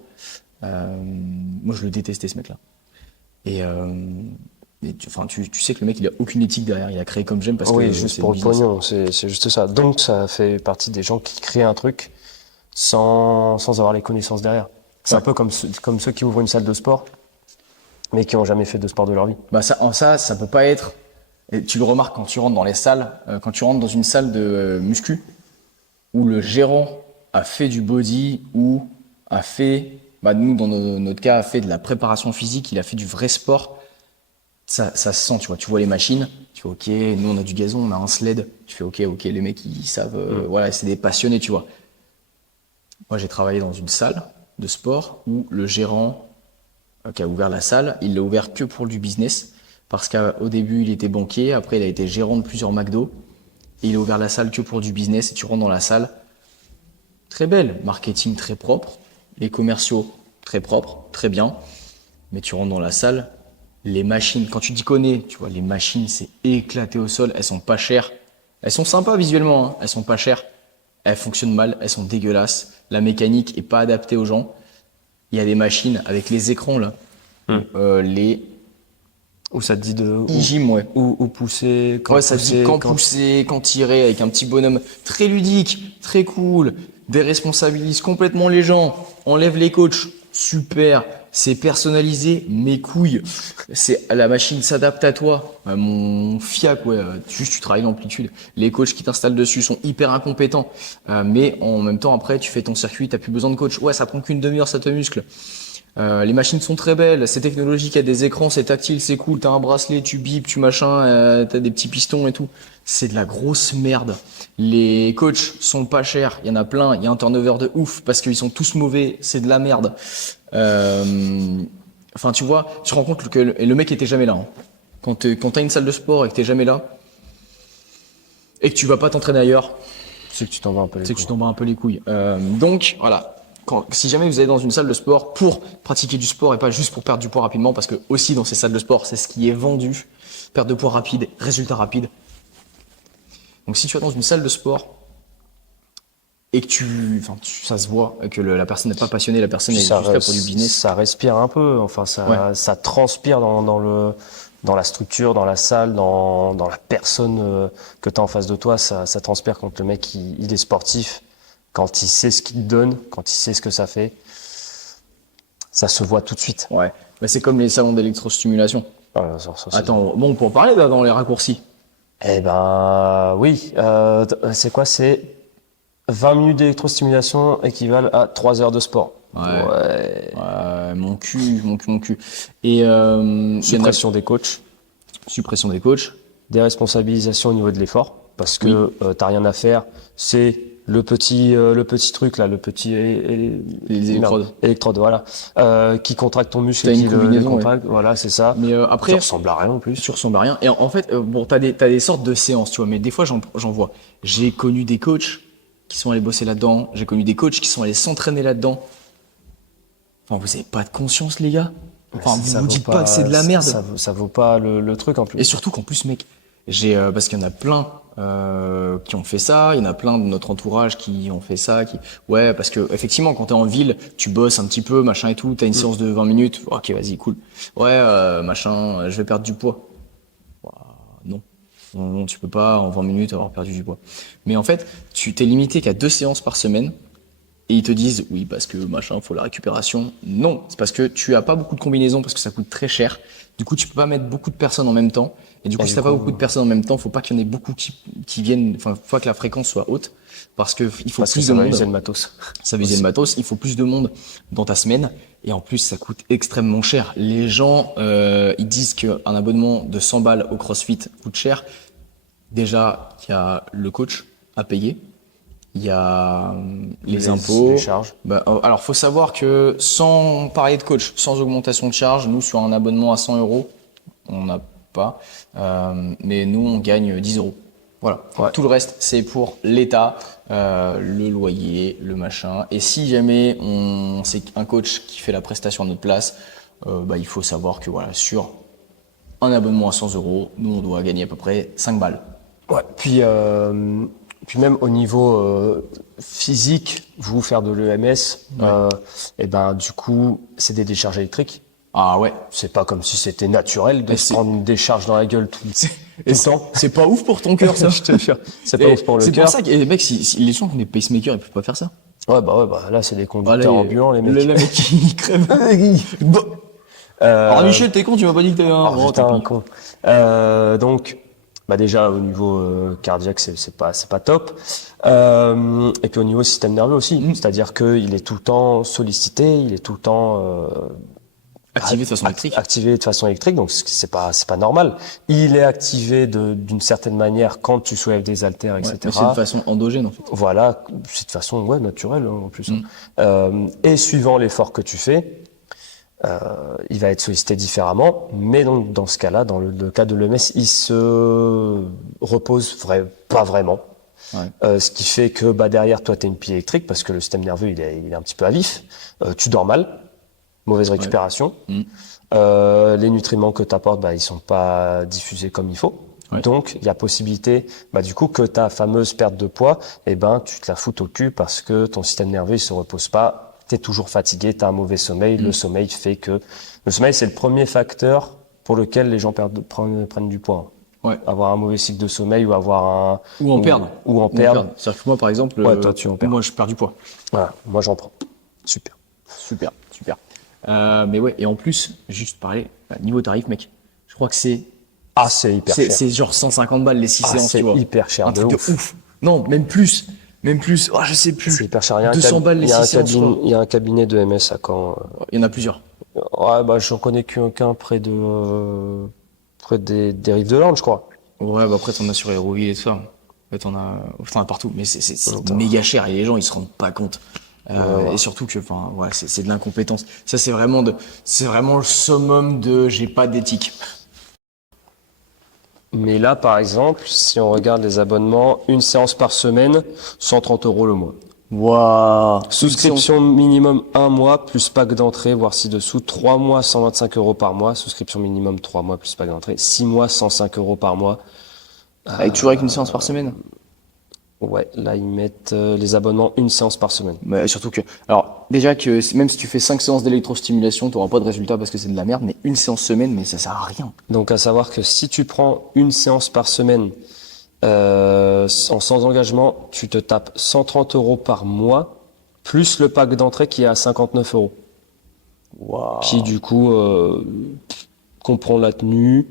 Moi, je le détestais, ce mec-là. Et tu sais que le mec, il a aucune éthique derrière. Il a créé Comme J'aime parce que Oui, juste c'est pour le le business. pognon, c'est juste ça. Donc ça fait partie des gens qui créent un truc sans avoir les connaissances derrière. C'est un peu comme ceux qui ouvrent une salle de sport, mais qui n'ont jamais fait de sport de leur vie. Bah ça peut pas être. Et tu le remarques quand tu rentres dans les salles, quand tu rentres dans une salle de muscu, où le gérant a fait du body ou a fait, bah nous dans notre cas, a fait de la préparation physique, il a fait du vrai sport. Ça se sent, tu vois. Tu vois les machines, tu fais ok, nous on a du gazon, on a un sled. Tu fais ok, les mecs ils savent, voilà, c'est des passionnés, tu vois. Moi j'ai travaillé dans une salle de sport où le gérant qui a ouvert la salle, il l'a ouvert que pour du business. Parce qu'au début, il était banquier, après, il a été gérant de plusieurs McDo. Et il a ouvert la salle que pour du business. Et tu rentres dans la salle, très belle, marketing très propre, les commerciaux très propres, très bien. Mais tu rentres dans la salle, les machines, quand tu t'y connais, tu vois, les machines, c'est éclaté au sol, elles sont pas chères. Elles sont sympas visuellement, hein, elles sont pas chères. Elles fonctionnent mal, elles sont dégueulasses. La mécanique est pas adaptée aux gens. Il y a des machines avec les écrans là, les Où ça te dit de e-gym, ouais. où pousser, quand Ouais, ça pousser, dit quand pousser, quand tirer, avec un petit bonhomme très ludique, très cool, déresponsabilise complètement les gens, enlève les coachs, super, c'est personnalisé, mes couilles, la machine s'adapte à toi, mon fiac, ouais, juste tu travailles l'amplitude, les coachs qui t'installent dessus sont hyper incompétents, mais en même temps après tu fais ton circuit, t'as plus besoin de coach, ouais, ça prend qu'une demi-heure, ça te muscle. Les machines sont très belles, c'est technologique, il y a des écrans, c'est tactile, c'est cool, t'as un bracelet, tu bipes, tu machin, t'as des petits pistons et tout. C'est de la grosse merde. Les coachs sont pas chers, il y en a plein, il y a un turnover de ouf parce qu'ils sont tous mauvais, c'est de la merde. Enfin, tu vois, tu te rends compte que le mec était jamais là. Hein. Quand t'as une salle de sport et que t'es jamais là, et que tu vas pas t'entraîner ailleurs, C'est que tu t'en vas un peu les c'est que tu couilles. t'en bats un peu les couilles. Donc, voilà. Si jamais vous allez dans une salle de sport pour pratiquer du sport et pas juste pour perdre du poids rapidement, parce que aussi dans ces salles de sport, c'est ce qui est vendu, perte de poids rapide, résultat rapide. Donc si tu vas dans une salle de sport et que ça se voit que la personne n'est pas passionnée, la personne est juste là pour du business. Ça respire un peu, enfin ça transpire dans la structure, dans la salle, dans la personne que tu as en face de toi, ça transpire quand le mec il est sportif, quand il sait ce qu'il donne, quand il sait ce que ça fait, ça se voit tout de suite. Ouais. Bah, c'est comme les salons d'électrostimulation. C'est- Attends, bon, pour parler là, dans les raccourcis. Eh ben oui, c'est quoi? C'est 20 minutes d'électrostimulation équivalent à 3 heures de sport. Ouais. Ouais. Mon cul. Et il y en a Suppression des coachs, suppression des coachs. déresponsabilisation au niveau de l'effort, parce que t'as rien à faire. C'est le petit truc là, le petit Les électrodes. électrode, voilà, qui contracte ton muscle T'as et une qui le combinaison, contracte. Voilà, c'est ça. Mais Tu après, ressembles à rien en plus. tu ressembles à rien. Et en fait, bon, t'as des sortes de séances, tu vois. Mais des fois, j'en vois. J'ai connu des coachs qui sont allés bosser là-dedans. J'ai connu des coachs qui sont allés s'entraîner là-dedans. Enfin, vous avez pas de conscience, les gars. Enfin, Ça vous vaut dites pas que c'est de la merde. Ça vaut pas le truc en plus. Et surtout qu'en plus, mec, parce qu'il y en a plein qui ont fait ça, il y en a plein de notre entourage qui ont fait ça, ouais, parce que effectivement, quand t'es en ville, tu bosses un petit peu, machin et tout, t'as une séance de 20 minutes, ok, vas-y, cool. Ouais, machin, je vais perdre du poids. Non. Non, tu peux pas en 20 minutes avoir perdu du poids. Mais en fait, tu t'es limité qu'à 2 séances par semaine. Et ils te disent, oui, parce que machin, faut la récupération. Non, c'est parce que tu as pas beaucoup de combinaisons, parce que ça coûte très cher. Du coup, tu peux pas mettre beaucoup de personnes en même temps. Et du coup, si t'as pas beaucoup de personnes en même temps, faut pas qu'il y en ait beaucoup qui viennent, enfin, faut pas que la fréquence soit haute. Parce que il faut Parce que plus ça de va monde. user le matos. Ça va user le matos. Il faut plus de monde dans ta semaine. Et en plus, ça coûte extrêmement cher. Les gens, ils disent qu'un abonnement de 100 balles au CrossFit coûte cher. Déjà, il y a le coach à payer. Il y a les impôts. Les charges. Alors, faut savoir que sans parler de coach, sans augmentation de charge, nous, sur un abonnement à 100 euros, on n'a pas. Mais nous, on gagne 10 euros. Voilà. Ouais. Tout le reste, c'est pour l'État, le loyer, le machin. Et si jamais c'est un coach qui fait la prestation à notre place, il faut savoir que voilà, sur un abonnement à 100 euros, nous, on doit gagner à peu près 5 balles. Ouais. Puis même au niveau physique, vous faire de l'EMS, et ben du coup, c'est des décharges électriques. Ah ouais. C'est pas comme si c'était naturel de Mais se prendre une décharge dans la gueule tout le temps. C'est pas ouf pour ton cœur, ça. Je te jure. C'est pas Et ouf pour le C'est cœur. pour ça que les mecs, les gens qui ont des pacemakers, ils peuvent pas faire ça. Ouais, bah là, c'est des conducteurs ambulants, les mecs. Le mec, il crève. Alors, Michel, t'es con, tu m'as pas dit que t'avais un. Oh, putain, con. Donc, bah déjà au niveau cardiaque, c'est pas top. Et puis au niveau système nerveux aussi, c'est-à-dire qu'il est tout le temps sollicité, il est tout le temps Activé de façon électrique. activé de façon électrique, donc c'est pas normal. Il est activé d'une certaine manière quand tu soulèves des haltères, etc. Mais c'est de façon endogène, en fait. Voilà, c'est de façon naturelle en plus. Et suivant l'effort que tu fais, il va être sollicité différemment, mais donc dans ce cas-là, dans le cas de l'EMS, il se repose pas vraiment. Ouais. Ce qui fait que derrière toi, tu as une pile électrique parce que le système nerveux il est un petit peu à vif. Tu dors mal, mauvaise récupération. Les nutriments que tu apportes, ils sont pas diffusés comme il faut. Ouais. Donc, il y a possibilité, du coup, que ta fameuse perte de poids, tu te la foutes au cul parce que ton système nerveux il se repose pas. T'es toujours fatigué, t'as un mauvais sommeil. Le sommeil fait que le sommeil c'est le premier facteur pour lequel les gens prennent du poids. Ouais. Avoir un mauvais cycle de sommeil ou avoir un Ou en perdre. Ou en perdre. C'est-à-dire que moi, par exemple, toi, tu en perds. moi, je perds du poids. Voilà, moi j'en prends. Super. Super. Mais ouais, et en plus, juste parler, niveau tarif, mec, je crois que c'est hyper cher. c'est genre 150 balles les 6 séances, c'est tu vois. hyper cher, Un truc de ouf. Non, même plus. Je sais plus. C'est hyper cher. Il y a 200 balles les 6 séances. Il y a un cabinet de MS à Caen. Il y en a plusieurs. Ouais, bah, j'en connais qu'un près des rives de l'Orne, je crois. Ouais, bah après, t'en as sur Hérouville et tout ça. En fait, t'en as partout. Mais c'est Attends. méga cher et les gens, ils se rendent pas compte. Ouais. Et surtout que, enfin, ouais, c'est de l'incompétence. Ça, c'est vraiment le summum de j'ai pas d'éthique. Mais là, par exemple, si on regarde les abonnements, une séance par semaine, 130 € le mois. Waouh. Souscription minimum 1 mois plus pack d'entrée, voire ci-dessous. 3 mois, 125 € par mois. Souscription minimum 3 mois plus pack d'entrée. 6 mois, 105 € par mois. Toujours avec une séance par semaine. Ouais, là, ils mettent les abonnements une séance par semaine. Mais surtout que, alors, déjà que même si tu fais 5 séances d'électrostimulation, tu n'auras pas de résultat parce que c'est de la merde, mais une séance semaine, mais ça sert à rien. Donc, à savoir que si tu prends une séance par semaine sans engagement, tu te tapes 130 € par mois, plus le pack d'entrée qui est à 59 €. Waouh. Qui, du coup, comprend la tenue,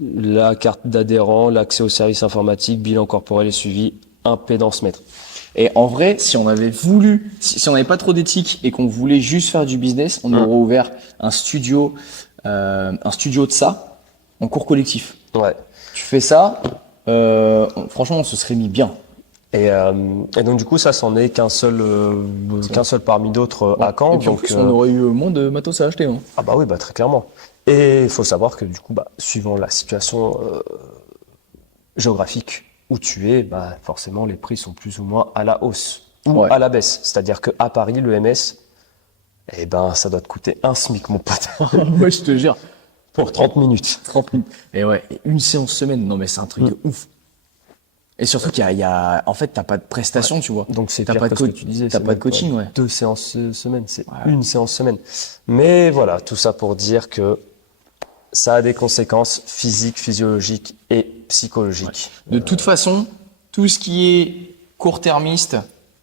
la carte d'adhérent, l'accès aux services informatiques, bilan corporel et suivi, impédance mètre. Et en vrai, si on avait voulu, si on n'avait pas trop d'éthique et qu'on voulait juste faire du business, on aurait ouvert un studio de ça en cours collectif. Ouais. Tu fais ça, franchement, on se serait mis bien. Et donc du coup ça c'en est qu'un seul parmi d'autres à Caen. Et puis en Donc plus, on aurait eu moins de matos à acheter. Hein. ah bah oui, bah très clairement. Et il faut savoir que du coup bah suivant la situation géographique où tu es, bah forcément les prix sont plus ou moins à la hausse ou Ouais. à la baisse. C'est-à-dire que à Paris le MS, eh ben ça doit te coûter un SMIC mon pote Ouais, je te jure. pour 30 minutes. 30 minutes. Et ouais, et une séance semaine, non mais c'est un truc de ouf. Et surtout en fait, t'as pas de prestation, tu vois. Donc c'est T'as pire pas que de ce que co- tu disais. T'as c'est pas de même coaching, ouais. 2 séances semaine, c'est une séance semaine. Mais voilà, tout ça pour dire que ça a des conséquences physiques, physiologiques et psychologiques. De toute façon, tout ce qui est court-termiste,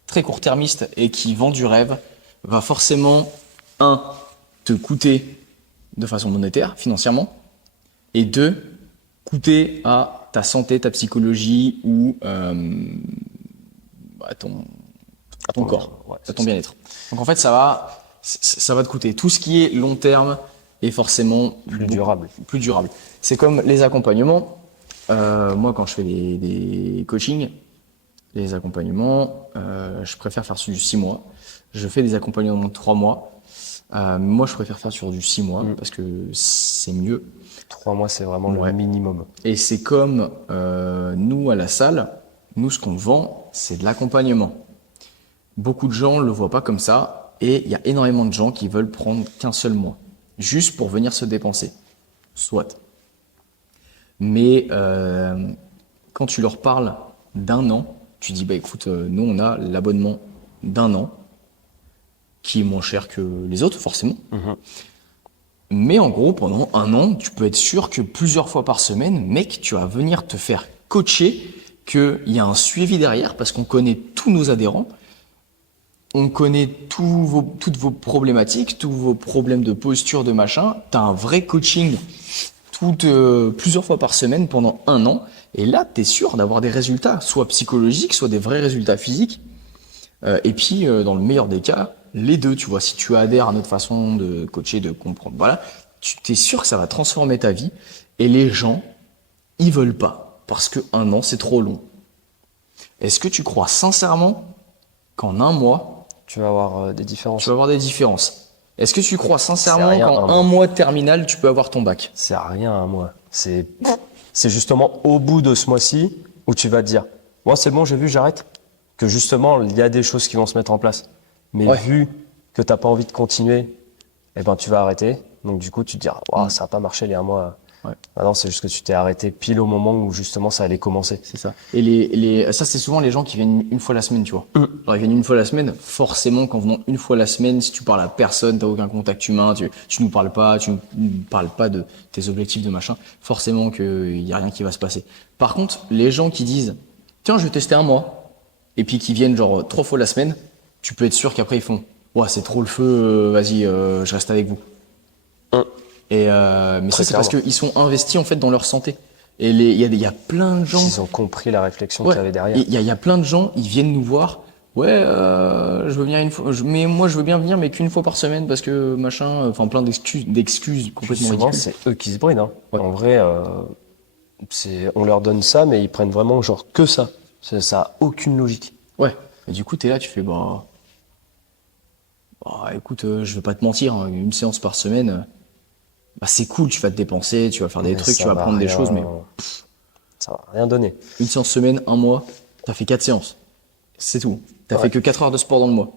très court-termiste et qui vend du rêve, va forcément, te coûter de façon monétaire, financièrement, et deux, coûter à ta santé, ta psychologie ou à ton corps, ouais, à ton bien-être. Donc en fait, ça va te coûter. Tout ce qui est long terme est forcément Plus durable. plus durable. C'est comme les accompagnements. Moi, quand je fais des coachings, les accompagnements, je préfère faire sur du 6 mois. Je fais des accompagnements de 3 mois. Moi, je préfère faire sur du 6 mois parce que c'est mieux. 3 mois, c'est vraiment Ouais. le minimum. Et c'est comme nous à la salle, nous, ce qu'on vend, c'est de l'accompagnement. Beaucoup de gens ne le voient pas comme ça et il y a énormément de gens qui veulent prendre qu'un seul mois, juste pour venir se dépenser. Soit. Mais quand tu leur parles d'un an, tu dis, bah écoute, nous, on a l'abonnement d'un an, qui est moins cher que les autres, forcément. Mais en gros, pendant un an, tu peux être sûr que plusieurs fois par semaine, mec, tu vas venir te faire coacher, qu'il y a un suivi derrière, parce qu'on connaît tous nos adhérents, on connaît toutes vos problématiques, tous vos problèmes de posture, de machin. Tu as un vrai coaching plusieurs fois par semaine pendant un an. Et là, tu es sûr d'avoir des résultats, soit psychologiques, soit des vrais résultats physiques. Et puis, dans le meilleur des cas, les deux, tu vois, si tu adhères à notre façon de coacher, de comprendre, voilà, tu t'es sûr que ça va transformer ta vie. Et les gens, ils veulent pas, parce que un an, c'est trop long. Est-ce que tu crois sincèrement qu'en un mois, Tu vas avoir des différences. tu vas avoir des différences? Est-ce que tu crois sincèrement rien, qu'en un un mois de terminale, tu peux avoir ton bac? C'est à rien un mois. C'est justement au bout de ce mois-ci où tu vas te dire, moi c'est bon, j'ai vu, j'arrête. Que justement, il y a des choses qui vont se mettre en place. Mais Ouais. vu que tu n'as pas envie de continuer, eh ben, tu vas arrêter. Donc du coup, tu te diras, Ouah, ça n'a pas marché les un mois. Ouais. Ah non, c'est juste que tu t'es arrêté pile au moment où justement ça allait commencer. C'est ça. Et ça, c'est souvent les gens qui viennent une fois la semaine, tu vois. Genre, ils viennent une fois la semaine. Forcément, qu'en venant une fois la semaine, si tu parles à personne, t'as aucun contact humain, tu nous parles pas, tu nous parles pas de tes objectifs de machin, forcément qu'il y a rien qui va se passer. Par contre, les gens qui disent, tiens, je vais tester un mois, et puis qui viennent genre 3 fois la semaine, tu peux être sûr qu'après ils font, ouais, c'est trop le feu, vas-y, je reste avec vous. Et mais ça, c'est parce clairement. qu'ils sont investis en fait dans leur santé. Et il y a plein de gens. Ils ont compris la réflexion qu'il y avait derrière. Il y a plein de gens, ils viennent nous voir Ouais, je veux venir une fois, mais moi je veux bien venir, mais qu'une fois par semaine parce que machin, enfin plein d'excuses complètement Souvent, ridicules. c'est eux qui se brident. Hein. Ouais. En vrai, on leur donne ça, mais ils prennent vraiment genre que ça. Ça a aucune logique. Ouais. Et du coup, t'es là, tu fais écoute, je vais pas te mentir, hein, une séance par semaine, c'est cool, tu vas te dépenser, tu vas faire des Mais trucs, tu ça vas va apprendre des rien, choses, mais ça va rien donner. une séance semaine, un mois, t'as fait 4 séances. C'est tout. T'as Ouais. fait que 4 heures de sport dans le mois.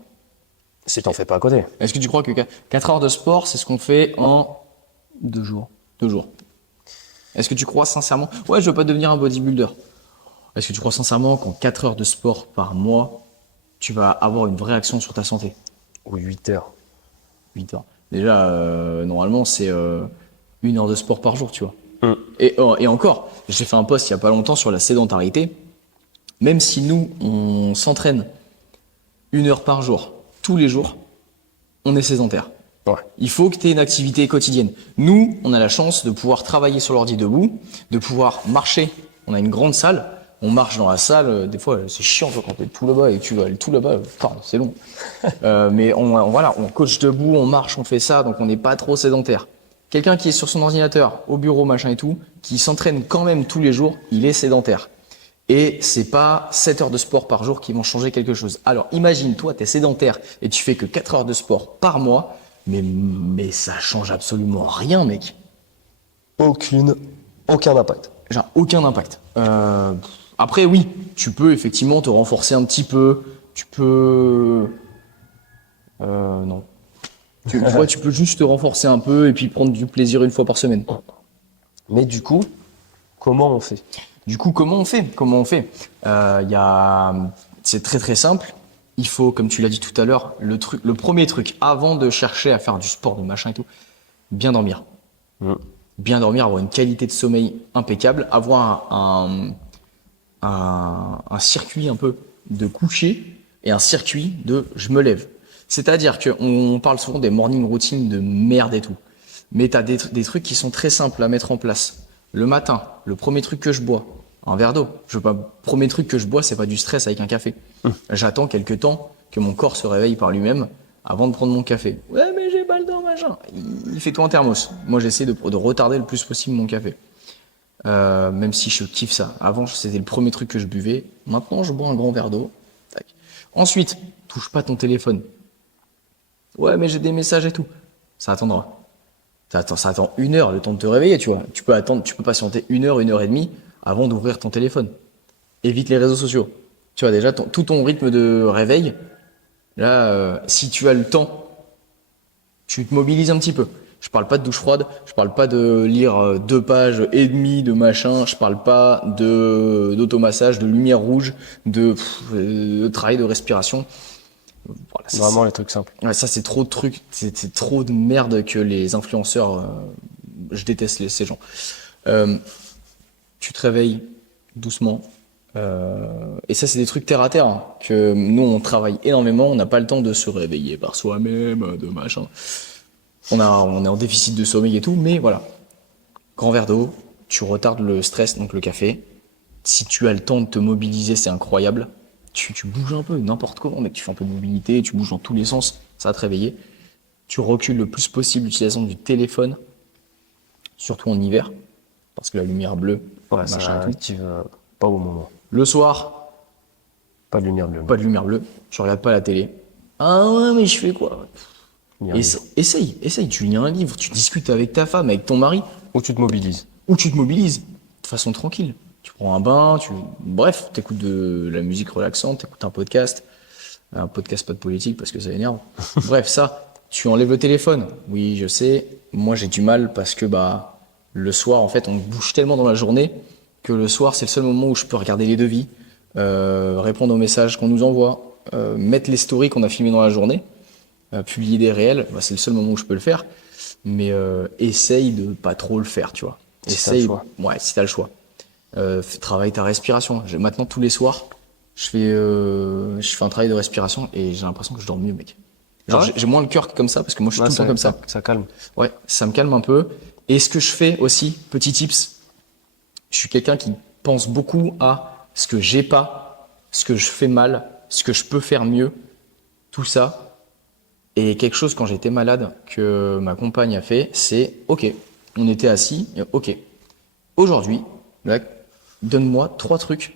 Si t'en fais pas à côté. Est-ce que tu crois que 4 heures de sport, c'est ce qu'on fait en 2 jours. 2 jours? Est-ce que tu crois sincèrement? Ouais, je veux pas devenir un bodybuilder. Est-ce que tu crois sincèrement qu'en 4 heures de sport par mois, tu vas avoir une vraie action sur ta santé? Ou 8 heures. 8 heures. Déjà, normalement, c'est 1 heure de sport par jour, tu vois. Mm. Et encore, j'ai fait un post il y a pas longtemps sur la sédentarité. Même si nous, on s'entraîne 1 heure par jour, tous les jours, on est sédentaire. Ouais. Il faut que tu aies une activité quotidienne. Nous, on a la chance de pouvoir travailler sur l'ordi debout, de pouvoir marcher. On a une grande salle. On marche dans la salle. Des fois, c'est chiant toi, quand tu es tout là-bas et que tu vas aller tout là-bas. Pardon, c'est long. Mais voilà, on coach debout, on marche, on fait ça, donc on n'est pas trop sédentaire. Quelqu'un qui est sur son ordinateur, au bureau, machin et tout, qui s'entraîne quand même tous les jours, il est sédentaire. Et c'est pas 7 heures de sport par jour qui vont changer quelque chose. Alors imagine, toi, tu es sédentaire et tu fais que 4 heures de sport par mois, mais ça change absolument rien, mec. Aucun impact. Genre, aucun impact. Après, oui, tu peux effectivement te renforcer un petit peu. Tu peux. Non. Tu vois, tu peux juste te renforcer un peu et puis prendre du plaisir une fois par semaine. Mais du coup, comment on fait? Du coup, comment on fait? C'est très très simple. Il faut, comme tu l'as dit tout à l'heure, le premier truc, avant de chercher à faire du sport, de machin et tout, bien dormir. Mm. Bien dormir, avoir une qualité de sommeil impeccable, avoir un circuit un peu de coucher et un circuit de je me lève. C'est-à-dire qu'on parle souvent des morning routines de merde et tout. Mais tu as des trucs qui sont très simples à mettre en place. Le matin, le premier truc que je bois, un verre d'eau. Premier truc que je bois, c'est pas du stress avec un café. J'attends quelques temps que mon corps se réveille par lui-même avant de prendre mon café. Ouais, mais j'ai pas le temps, machin. Il fait tout en thermos. Moi, j'essaie de retarder le plus possible mon café. Même si je kiffe ça. Avant, c'était le premier truc que je buvais. Maintenant, je bois un grand verre d'eau. Tac. Ensuite, touche pas ton téléphone. Ouais, mais j'ai des messages et tout. Ça attendra. Ça attend 1 heure le temps de te réveiller, tu vois. Tu peux patienter 1 heure, 1 heure et demie avant d'ouvrir ton téléphone. Évite les réseaux sociaux. Tu vois, déjà, tout ton rythme de réveil, là, si tu as le temps, tu te mobilises un petit peu. Je parle pas de douche froide, je parle pas de lire 2 pages et demie de machin, je parle pas d'automassage, de lumière rouge, de travail de respiration. Voilà, Vraiment les trucs simples. ouais, ça c'est trop de trucs, c'est trop de merde que les influenceurs, je déteste ces gens. Tu te réveilles doucement. Et ça, c'est des trucs terre à terre, hein, que nous, on travaille énormément. On n'a pas le temps de se réveiller par soi-même, de machin. On est en déficit de sommeil et tout, mais voilà. Grand verre d'eau, tu retardes le stress, donc le café. Si tu as le temps de te mobiliser, c'est incroyable. Tu bouges un peu, n'importe comment, mec. Tu fais un peu de mobilité, tu bouges dans tous les sens, ça va te réveiller. Tu recules le plus possible l'utilisation du téléphone, surtout en hiver, parce que la lumière bleue, Ouais, ça machin et tout. active pas au moment. Le soir, Pas de lumière bleue. pas de lumière bleue, tu regardes pas la télé. Ah ouais, mais je fais quoi? Lire un livre. Essaye, tu lis un livre, tu discutes avec ta femme, avec ton mari, Ou tu te mobilises. ou tu te mobilises de façon tranquille. Tu prends un bain, bref, t'écoutes de la musique relaxante, t'écoutes un podcast pas de politique parce que ça énerve. Bref, ça, tu enlèves le téléphone. Oui, je sais, moi j'ai du mal parce que le soir, en fait, on bouge tellement dans la journée que le soir, c'est le seul moment où je peux regarder les devis, répondre aux messages qu'on nous envoie, mettre les stories qu'on a filmées dans la journée, publier des réels, c'est le seul moment où je peux le faire. Mais essaye de pas trop le faire, tu vois. Si t'as le choix. Ouais, si t'as le choix. Travaille ta respiration. Maintenant, tous les soirs, je fais un travail de respiration et j'ai l'impression que je dors mieux, mec. Genre, Ah ouais j'ai moins le cœur que comme ça parce que moi, je suis Ouais, tout le temps comme ça. Ça calme. Ouais, ça me calme un peu. Et ce que je fais aussi, petit tips, je suis quelqu'un qui pense beaucoup à ce que j'ai pas, ce que je fais mal ce que je peux faire mieux, tout ça. Et quelque chose quand j'étais malade que ma compagne a fait, c'est ok, on était assis, et ok, aujourd'hui, là, donne-moi 3 trucs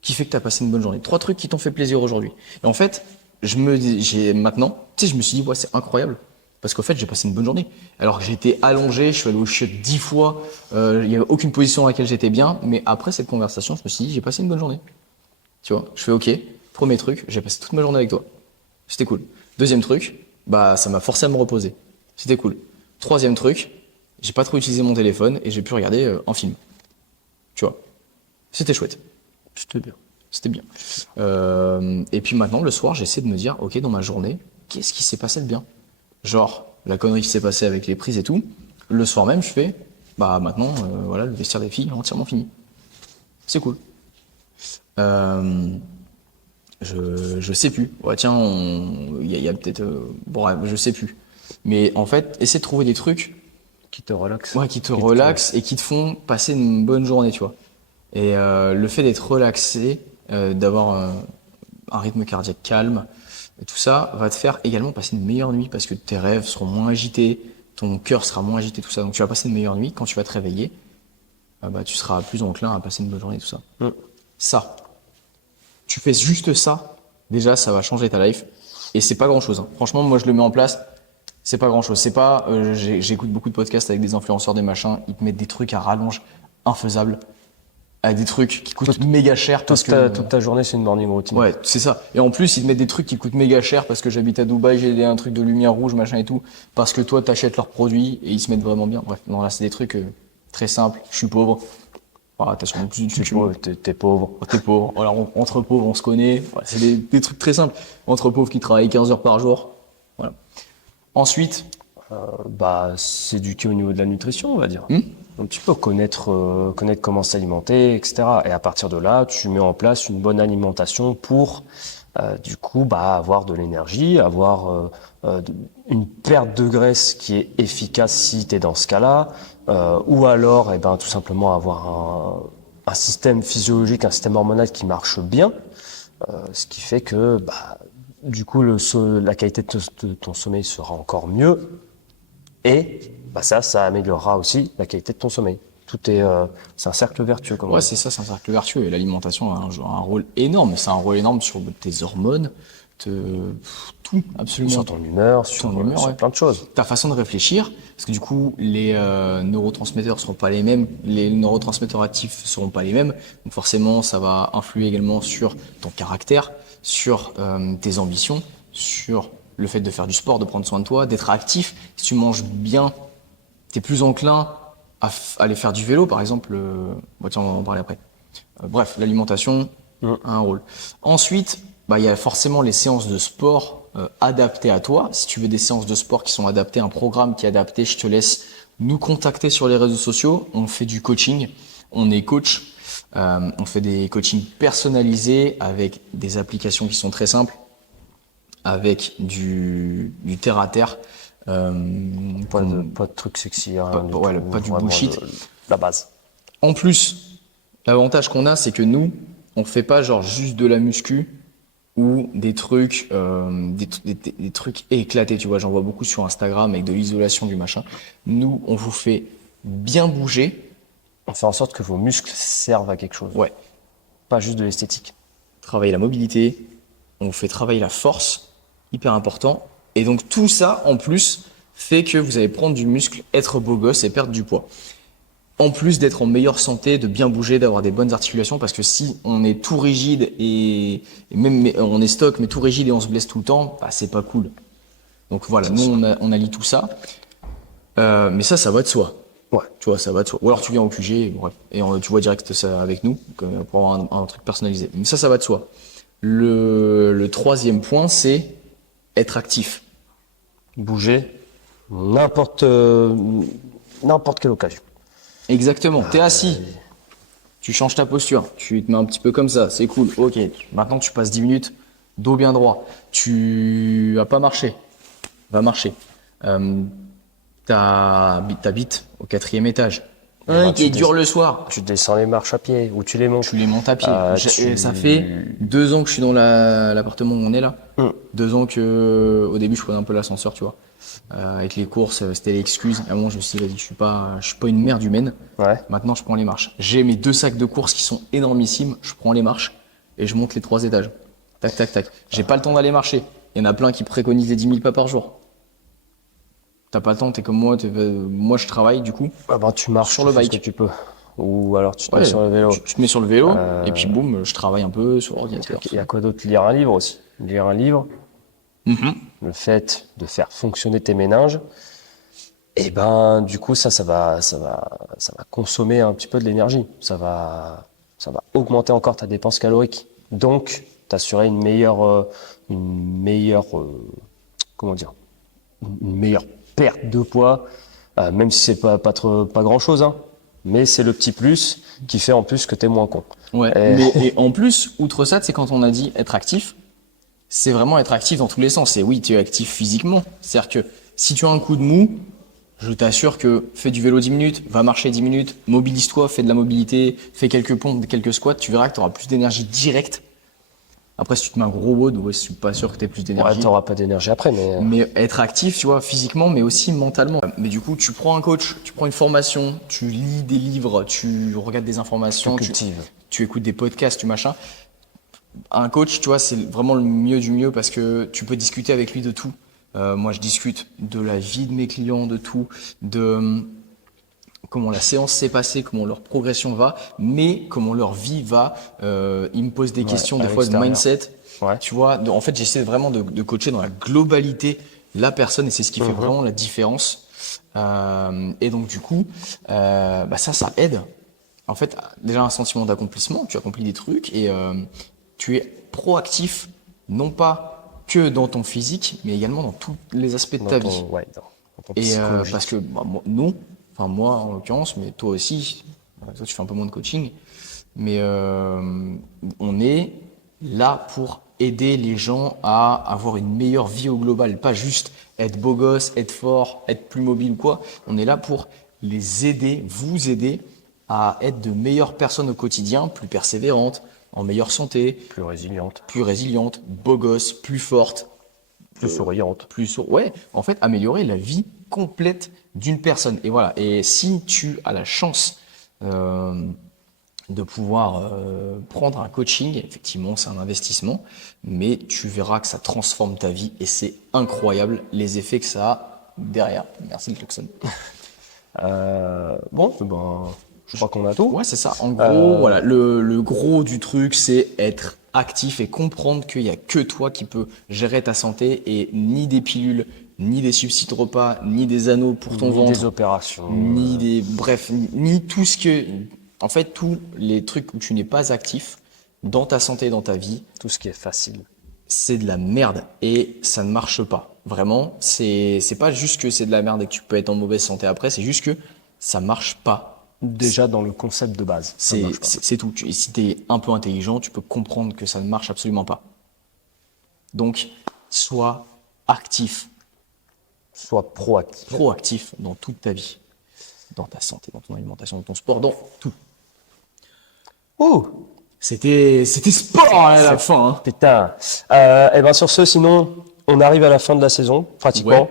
qui fait que tu as passé une bonne journée, 3 trucs qui t'ont fait plaisir aujourd'hui. Et en fait, maintenant, tu sais, je me suis dit, ouais, c'est incroyable. Parce qu'en fait, j'ai passé une bonne journée. Alors que j'étais allongé, je suis allé au chiottes 10 fois, il n'y avait aucune position dans laquelle j'étais bien. Mais après cette conversation, je me suis dit, j'ai passé une bonne journée. Tu vois, je fais ok, premier truc, j'ai passé toute ma journée avec toi. C'était cool. Deuxième truc, bah ça m'a forcé à me reposer. C'était cool. Troisième truc, j'ai pas trop utilisé mon téléphone et j'ai pu regarder un film. Tu vois, c'était chouette. C'était bien. C'était bien. Et puis maintenant, le soir, j'essaie de me dire, ok, dans ma journée, qu'est-ce qui s'est passé de bien? Genre, la connerie qui s'est passée avec les prises et tout. Le soir même, je fais, bah maintenant, voilà, le vestiaire des filles est entièrement fini. C'est cool. Je sais plus. Ouais, tiens, il y a peut-être, bref, je sais plus. Mais en fait, essaie de trouver des trucs, Qui te relaxe. ouais, qui te relaxent et qui te font passer une bonne journée, tu vois. Et le fait d'être relaxé, d'avoir un rythme cardiaque calme, et tout ça va te faire également passer une meilleure nuit parce que tes rêves seront moins agités, ton cœur sera moins agité, tout ça. Donc tu vas passer une meilleure nuit. Quand tu vas te réveiller, bah, tu seras plus enclin à passer une bonne journée, tout ça. Ça, tu fais juste ça, déjà ça va changer ta life. Et c'est pas grand-chose, hein. Franchement, moi je le mets en place. C'est pas grand-chose. C'est pas, j'écoute beaucoup de podcasts avec des influenceurs, des machins. Ils te mettent des trucs à rallonge infaisables, avec des trucs qui coûtent méga cher parce que Toute ta journée, c'est une morning routine. ouais, c'est ça. Et en plus, ils te mettent des trucs qui coûtent méga cher parce que j'habite à Dubaï, j'ai un truc de lumière rouge, machin et tout. Parce que toi, t'achètes leurs produits et ils se mettent vraiment bien. Bref, non, là, c'est des trucs très simples. Je suis pauvre. Voilà, t'as sûrement plus Tu vois, t'es pauvre. t'es pauvre. Voilà, entre pauvres, on se connaît. Voilà, c'est des trucs très simples. Entre pauvres qui travaillent 15 heures par jour. Voilà. Ensuite, Bah, s'éduquer au niveau de la nutrition, on va dire. Donc, tu peux connaître comment s'alimenter, etc. Et à partir de là, tu mets en place une bonne alimentation pour, du coup, bah, avoir de l'énergie, avoir une perte de graisse qui est efficace si tu es dans ce cas-là, ou alors, eh ben, tout simplement avoir un système physiologique, un système hormonal qui marche bien, ce qui fait que, bah, du coup, la qualité de ton sommeil sera encore mieux. Et bah ça améliorera aussi la qualité de ton sommeil. C'est un cercle vertueux, comme on ouais, dit. c'est ça, c'est un cercle vertueux. Et l'alimentation a un rôle énorme. C'est un rôle énorme sur tes hormones, tout, absolument. Sur ton humeur, sur ouais. plein de choses. Ta façon de réfléchir, parce que du coup, les neurotransmetteurs seront pas les mêmes, les neurotransmetteurs actifs seront pas les mêmes. Donc forcément, ça va influer également sur ton caractère, sur tes ambitions, sur le fait de faire du sport, de prendre soin de toi, d'être actif. Si tu manges bien, tu es plus enclin à aller faire du vélo, par exemple. Bon, tiens, on va en parler après. Bref, l'alimentation a un rôle. Ensuite, bah, il y a forcément les séances de sport adaptées à toi. Si tu veux des séances de sport qui sont adaptées, un programme qui est adapté, je te laisse nous contacter sur les réseaux sociaux. On fait du coaching, on est coach. On fait des coachings personnalisés avec des applications qui sont très simples, avec du terre à terre. Pas de trucs sexy, hein, Pas du bullshit. La base. En plus, l'avantage qu'on a, c'est que nous, on fait pas genre juste de la muscu ou des trucs, des trucs éclatés. Tu vois, j'en vois beaucoup sur Instagram avec de l'isolation du machin. Nous, on vous fait bien bouger. On fait en sorte que vos muscles servent à quelque chose. Ouais. Pas juste de l'esthétique. Travailler la mobilité. On vous fait travailler la force. Hyper important. Et donc tout ça, en plus, fait que vous allez prendre du muscle, être beau gosse et perdre du poids. En plus d'être en meilleure santé, de bien bouger, d'avoir des bonnes articulations, parce que si on est tout rigide et même on est stock, mais tout rigide et on se blesse tout le temps, bah, c'est pas cool. Donc voilà, nous on allie tout ça. Mais ça va de soi. Ouais. Tu vois, ça va de soi. Ou alors tu viens au QG, bref, et tu vois direct ça avec nous, pour avoir un truc personnalisé. Mais ça va de soi. Le troisième point, c'est être actif. Bouger, n'importe quelle occasion. Exactement. T'es assis. Tu changes ta posture. Tu te mets un petit peu comme ça. C'est cool. Ok. Maintenant, tu passes 10 minutes dos bien droit. Tu vas pas marcher. Va marcher. T'habites au 4e étage. Un qui est tu dur le soir. Tu descends les marches à pied ou tu les montes. Tu les montes à pied. Tu- Ça fait 2 ans que je suis dans l'appartement où on est là. 2 ans que, au début, je prenais un peu l'ascenseur, tu vois. Avec les courses, c'était l'excuse. À un moment, je me suis dit, vas-y, je suis pas une merde humaine. Ouais. Maintenant, je prends les marches. J'ai mes 2 sacs de courses qui sont énormissimes. Je prends les marches et je monte les 3 étages. Tac, tac, tac. J'ai pas le temps d'aller marcher. Il y en a plein qui préconisent les 10 000 pas par jour. T'as pas le temps, t'es comme moi. Moi, je travaille, du coup. Ah bah, tu marches Sur tu le fais ce bike. que tu peux. Ou alors tu te mets Ouais, sur le vélo. tu te mets sur le vélo et puis boum, je travaille un peu sur l'ordinateur. Il y a quoi d'autre? Lire un livre aussi. Lire un livre, Mhm. le fait de faire fonctionner tes méninges, et ben du coup ça va consommer un petit peu de l'énergie. Ça va augmenter encore ta dépense calorique. Donc t'assurer une meilleure comment dire, une meilleure perte de poids, même si c'est pas grand chose, hein. Mais c'est le petit plus qui fait en plus que t'es moins con. Ouais, et en plus, outre ça, c'est quand on a dit être actif, c'est vraiment être actif dans tous les sens. Et oui, tu es actif physiquement. C'est-à-dire que si tu as un coup de mou, je t'assure que fais du vélo 10 minutes, va marcher 10 minutes, mobilise-toi, fais de la mobilité, fais quelques pompes, quelques squats, tu verras que tu auras plus d'énergie directe. Après, si tu te mets un gros WOD, ouais, je suis pas sûr que tu aies plus Ouais, d'énergie. t'auras pas d'énergie après, Mais être actif, tu vois, physiquement, mais aussi mentalement. Mais du coup, tu prends un coach, tu prends une formation, tu lis des livres, tu regardes des informations, tu cultives. tu écoutes des podcasts, tu machin. Un coach, tu vois, c'est vraiment le mieux du mieux parce que tu peux discuter avec lui de tout. Moi, je discute de la vie de mes clients, de tout, de comment la séance s'est passée, comment leur progression va, mais comment leur vie va. Ils me posent des questions à des fois de l'extérieur. mindset. Ouais. Tu vois, en fait, j'essaie vraiment de coacher dans la globalité la personne et c'est ce qui fait vraiment la différence. Et donc du coup, bah ça aide. En fait, déjà un sentiment d'accomplissement, tu accomplis des trucs et tu es proactif, non pas que dans ton physique, mais également dans tous les aspects de ta vie. Ouais, dans ton Et psychologique. parce que bah, nous, enfin moi en l'occurrence, mais toi aussi, toi tu fais un peu moins de coaching, mais on est là pour aider les gens à avoir une meilleure vie au global, pas juste être beau gosse, être fort, être plus mobile ou quoi. On est là pour les aider, vous aider à être de meilleures personnes au quotidien, plus persévérantes, en meilleure santé, Plus résiliente, plus résilientes, beau gosse, plus fortes, plus souriante. ouais, en fait, améliorer la vie complète d'une personne. Et voilà. Et si tu as la chance de pouvoir prendre un coaching, effectivement, c'est un investissement, mais tu verras que ça transforme ta vie et c'est incroyable les effets que ça a derrière. Merci le klaxon. Bon, ben, je crois qu'on a tout. Ouais, c'est ça. En gros, voilà, le gros du truc, c'est être actif et comprendre qu'il n'y a que toi qui peux gérer ta santé et ni des pilules, ni des substituts repas, ni des anneaux pour ton Ni ventre, des opérations. ni des, bref, ni tout ce que, en fait, tous les trucs où tu n'es pas actif dans ta santé, dans ta vie, Tout ce qui est facile. c'est de la merde et ça ne marche pas. Vraiment, c'est pas juste que c'est de la merde et que tu peux être en mauvaise santé après, c'est juste que ça marche pas. Déjà dans le concept de base. ça ne marche pas. C'est tout. Et si tu es un peu intelligent, tu peux comprendre que ça ne marche absolument pas. Donc, sois actif, Sois proactif. proactif dans toute ta vie. Dans ta santé, dans ton alimentation, dans ton sport, dans tout. Oh, C'était sport hein, à la fin. Hein. putain. Et ben sur ce, sinon, on arrive à la fin de la saison, pratiquement.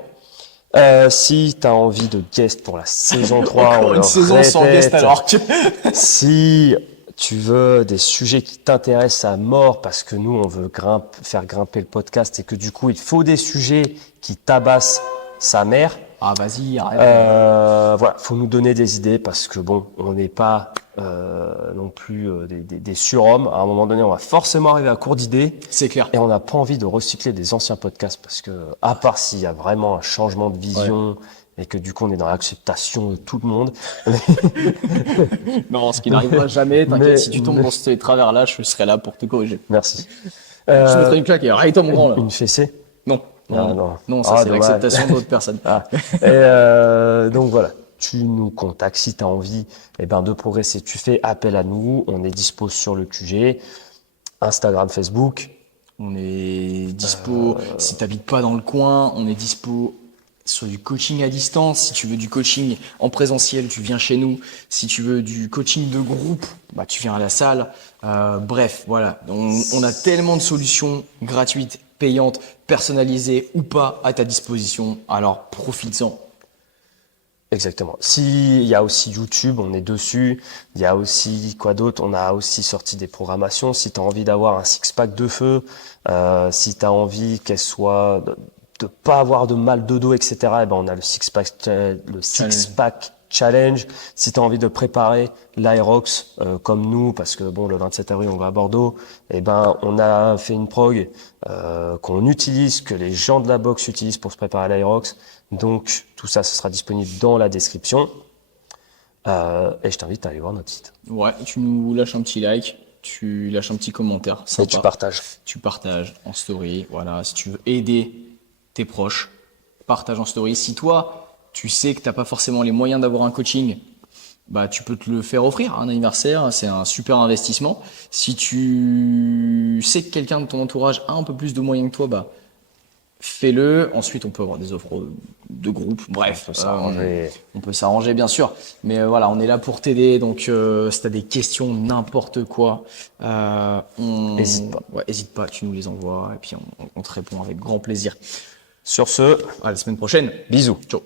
Si tu as envie de guest pour la saison 3, Encore on une le saison sans répète. guest alors que. Si tu veux des sujets qui t'intéressent à mort, parce que nous, on veut faire grimper le podcast et que du coup, il faut des sujets qui tabassent sa mère. Ah vas-y, arrête. Voilà, faut nous donner des idées parce que bon, on n'est pas non plus des surhommes. À un moment donné, on va forcément arriver à court d'idées C'est clair. et on n'a pas envie de recycler des anciens podcasts parce que, à part s'il y a vraiment un changement de vision et que du coup on est dans l'acceptation de tout le monde. Non, ce qui n'arrivera jamais, Mais- t'inquiète, si tu tombes dans ces travers-là, je serai là pour te corriger. Merci. Je te mettrai une claque et arrête-toi mon grand là. Une fessée. Non. Ah, non. Non, ça Ah, c'est dommage. l'acceptation d'autres personnes. Ah. Donc voilà, tu nous contactes si tu as envie de progresser. Tu fais appel à nous, on est dispo sur le QG, Instagram, Facebook. On est dispo, si t'habites pas dans le coin, on est dispo sur du coaching à distance. Si tu veux du coaching en présentiel, tu viens chez nous. Si tu veux du coaching de groupe, bah, tu viens à la salle. Bref, voilà. On a tellement de solutions gratuites, payantes, personnalisées ou pas à ta disposition. Alors, profites-en. Exactement. Il y a aussi YouTube, on est dessus. Il y a aussi quoi d'autre? On a aussi sorti des programmations. Si tu as envie d'avoir un six-pack de feu, si tu as envie qu'elle soit de pas avoir de mal de dos, etc. Eh ben on a le six-pack challenge. Si tu as envie de préparer l'Aerox comme nous, parce que bon, le 27 avril on va à Bordeaux, eh ben on a fait une prog qu'on utilise, que les gens de la boxe utilisent pour se préparer à l'Aerox. Donc tout ça, ce sera disponible dans la description. Et je t'invite à aller voir notre site. Ouais, tu nous lâches un petit like, tu lâches un petit commentaire Et sympa. tu partages. Tu partages en story. Voilà, si tu veux aider tes proches, partage en story. Si toi, tu sais que tu n'as pas forcément les moyens d'avoir un coaching, bah, tu peux te le faire offrir un anniversaire. C'est un super investissement. Si tu sais que quelqu'un de ton entourage a un peu plus de moyens que toi, bah, fais-le. Ensuite, on peut avoir des offres de groupe. Bref, on peut s'arranger, bien sûr. Mais voilà, on est là pour t'aider. Donc, si tu as des questions, n'importe quoi, Hésite pas. Ouais, hésite pas, tu nous les envoies et puis on te répond avec grand plaisir. Sur ce, À la semaine prochaine. bisous. Ciao.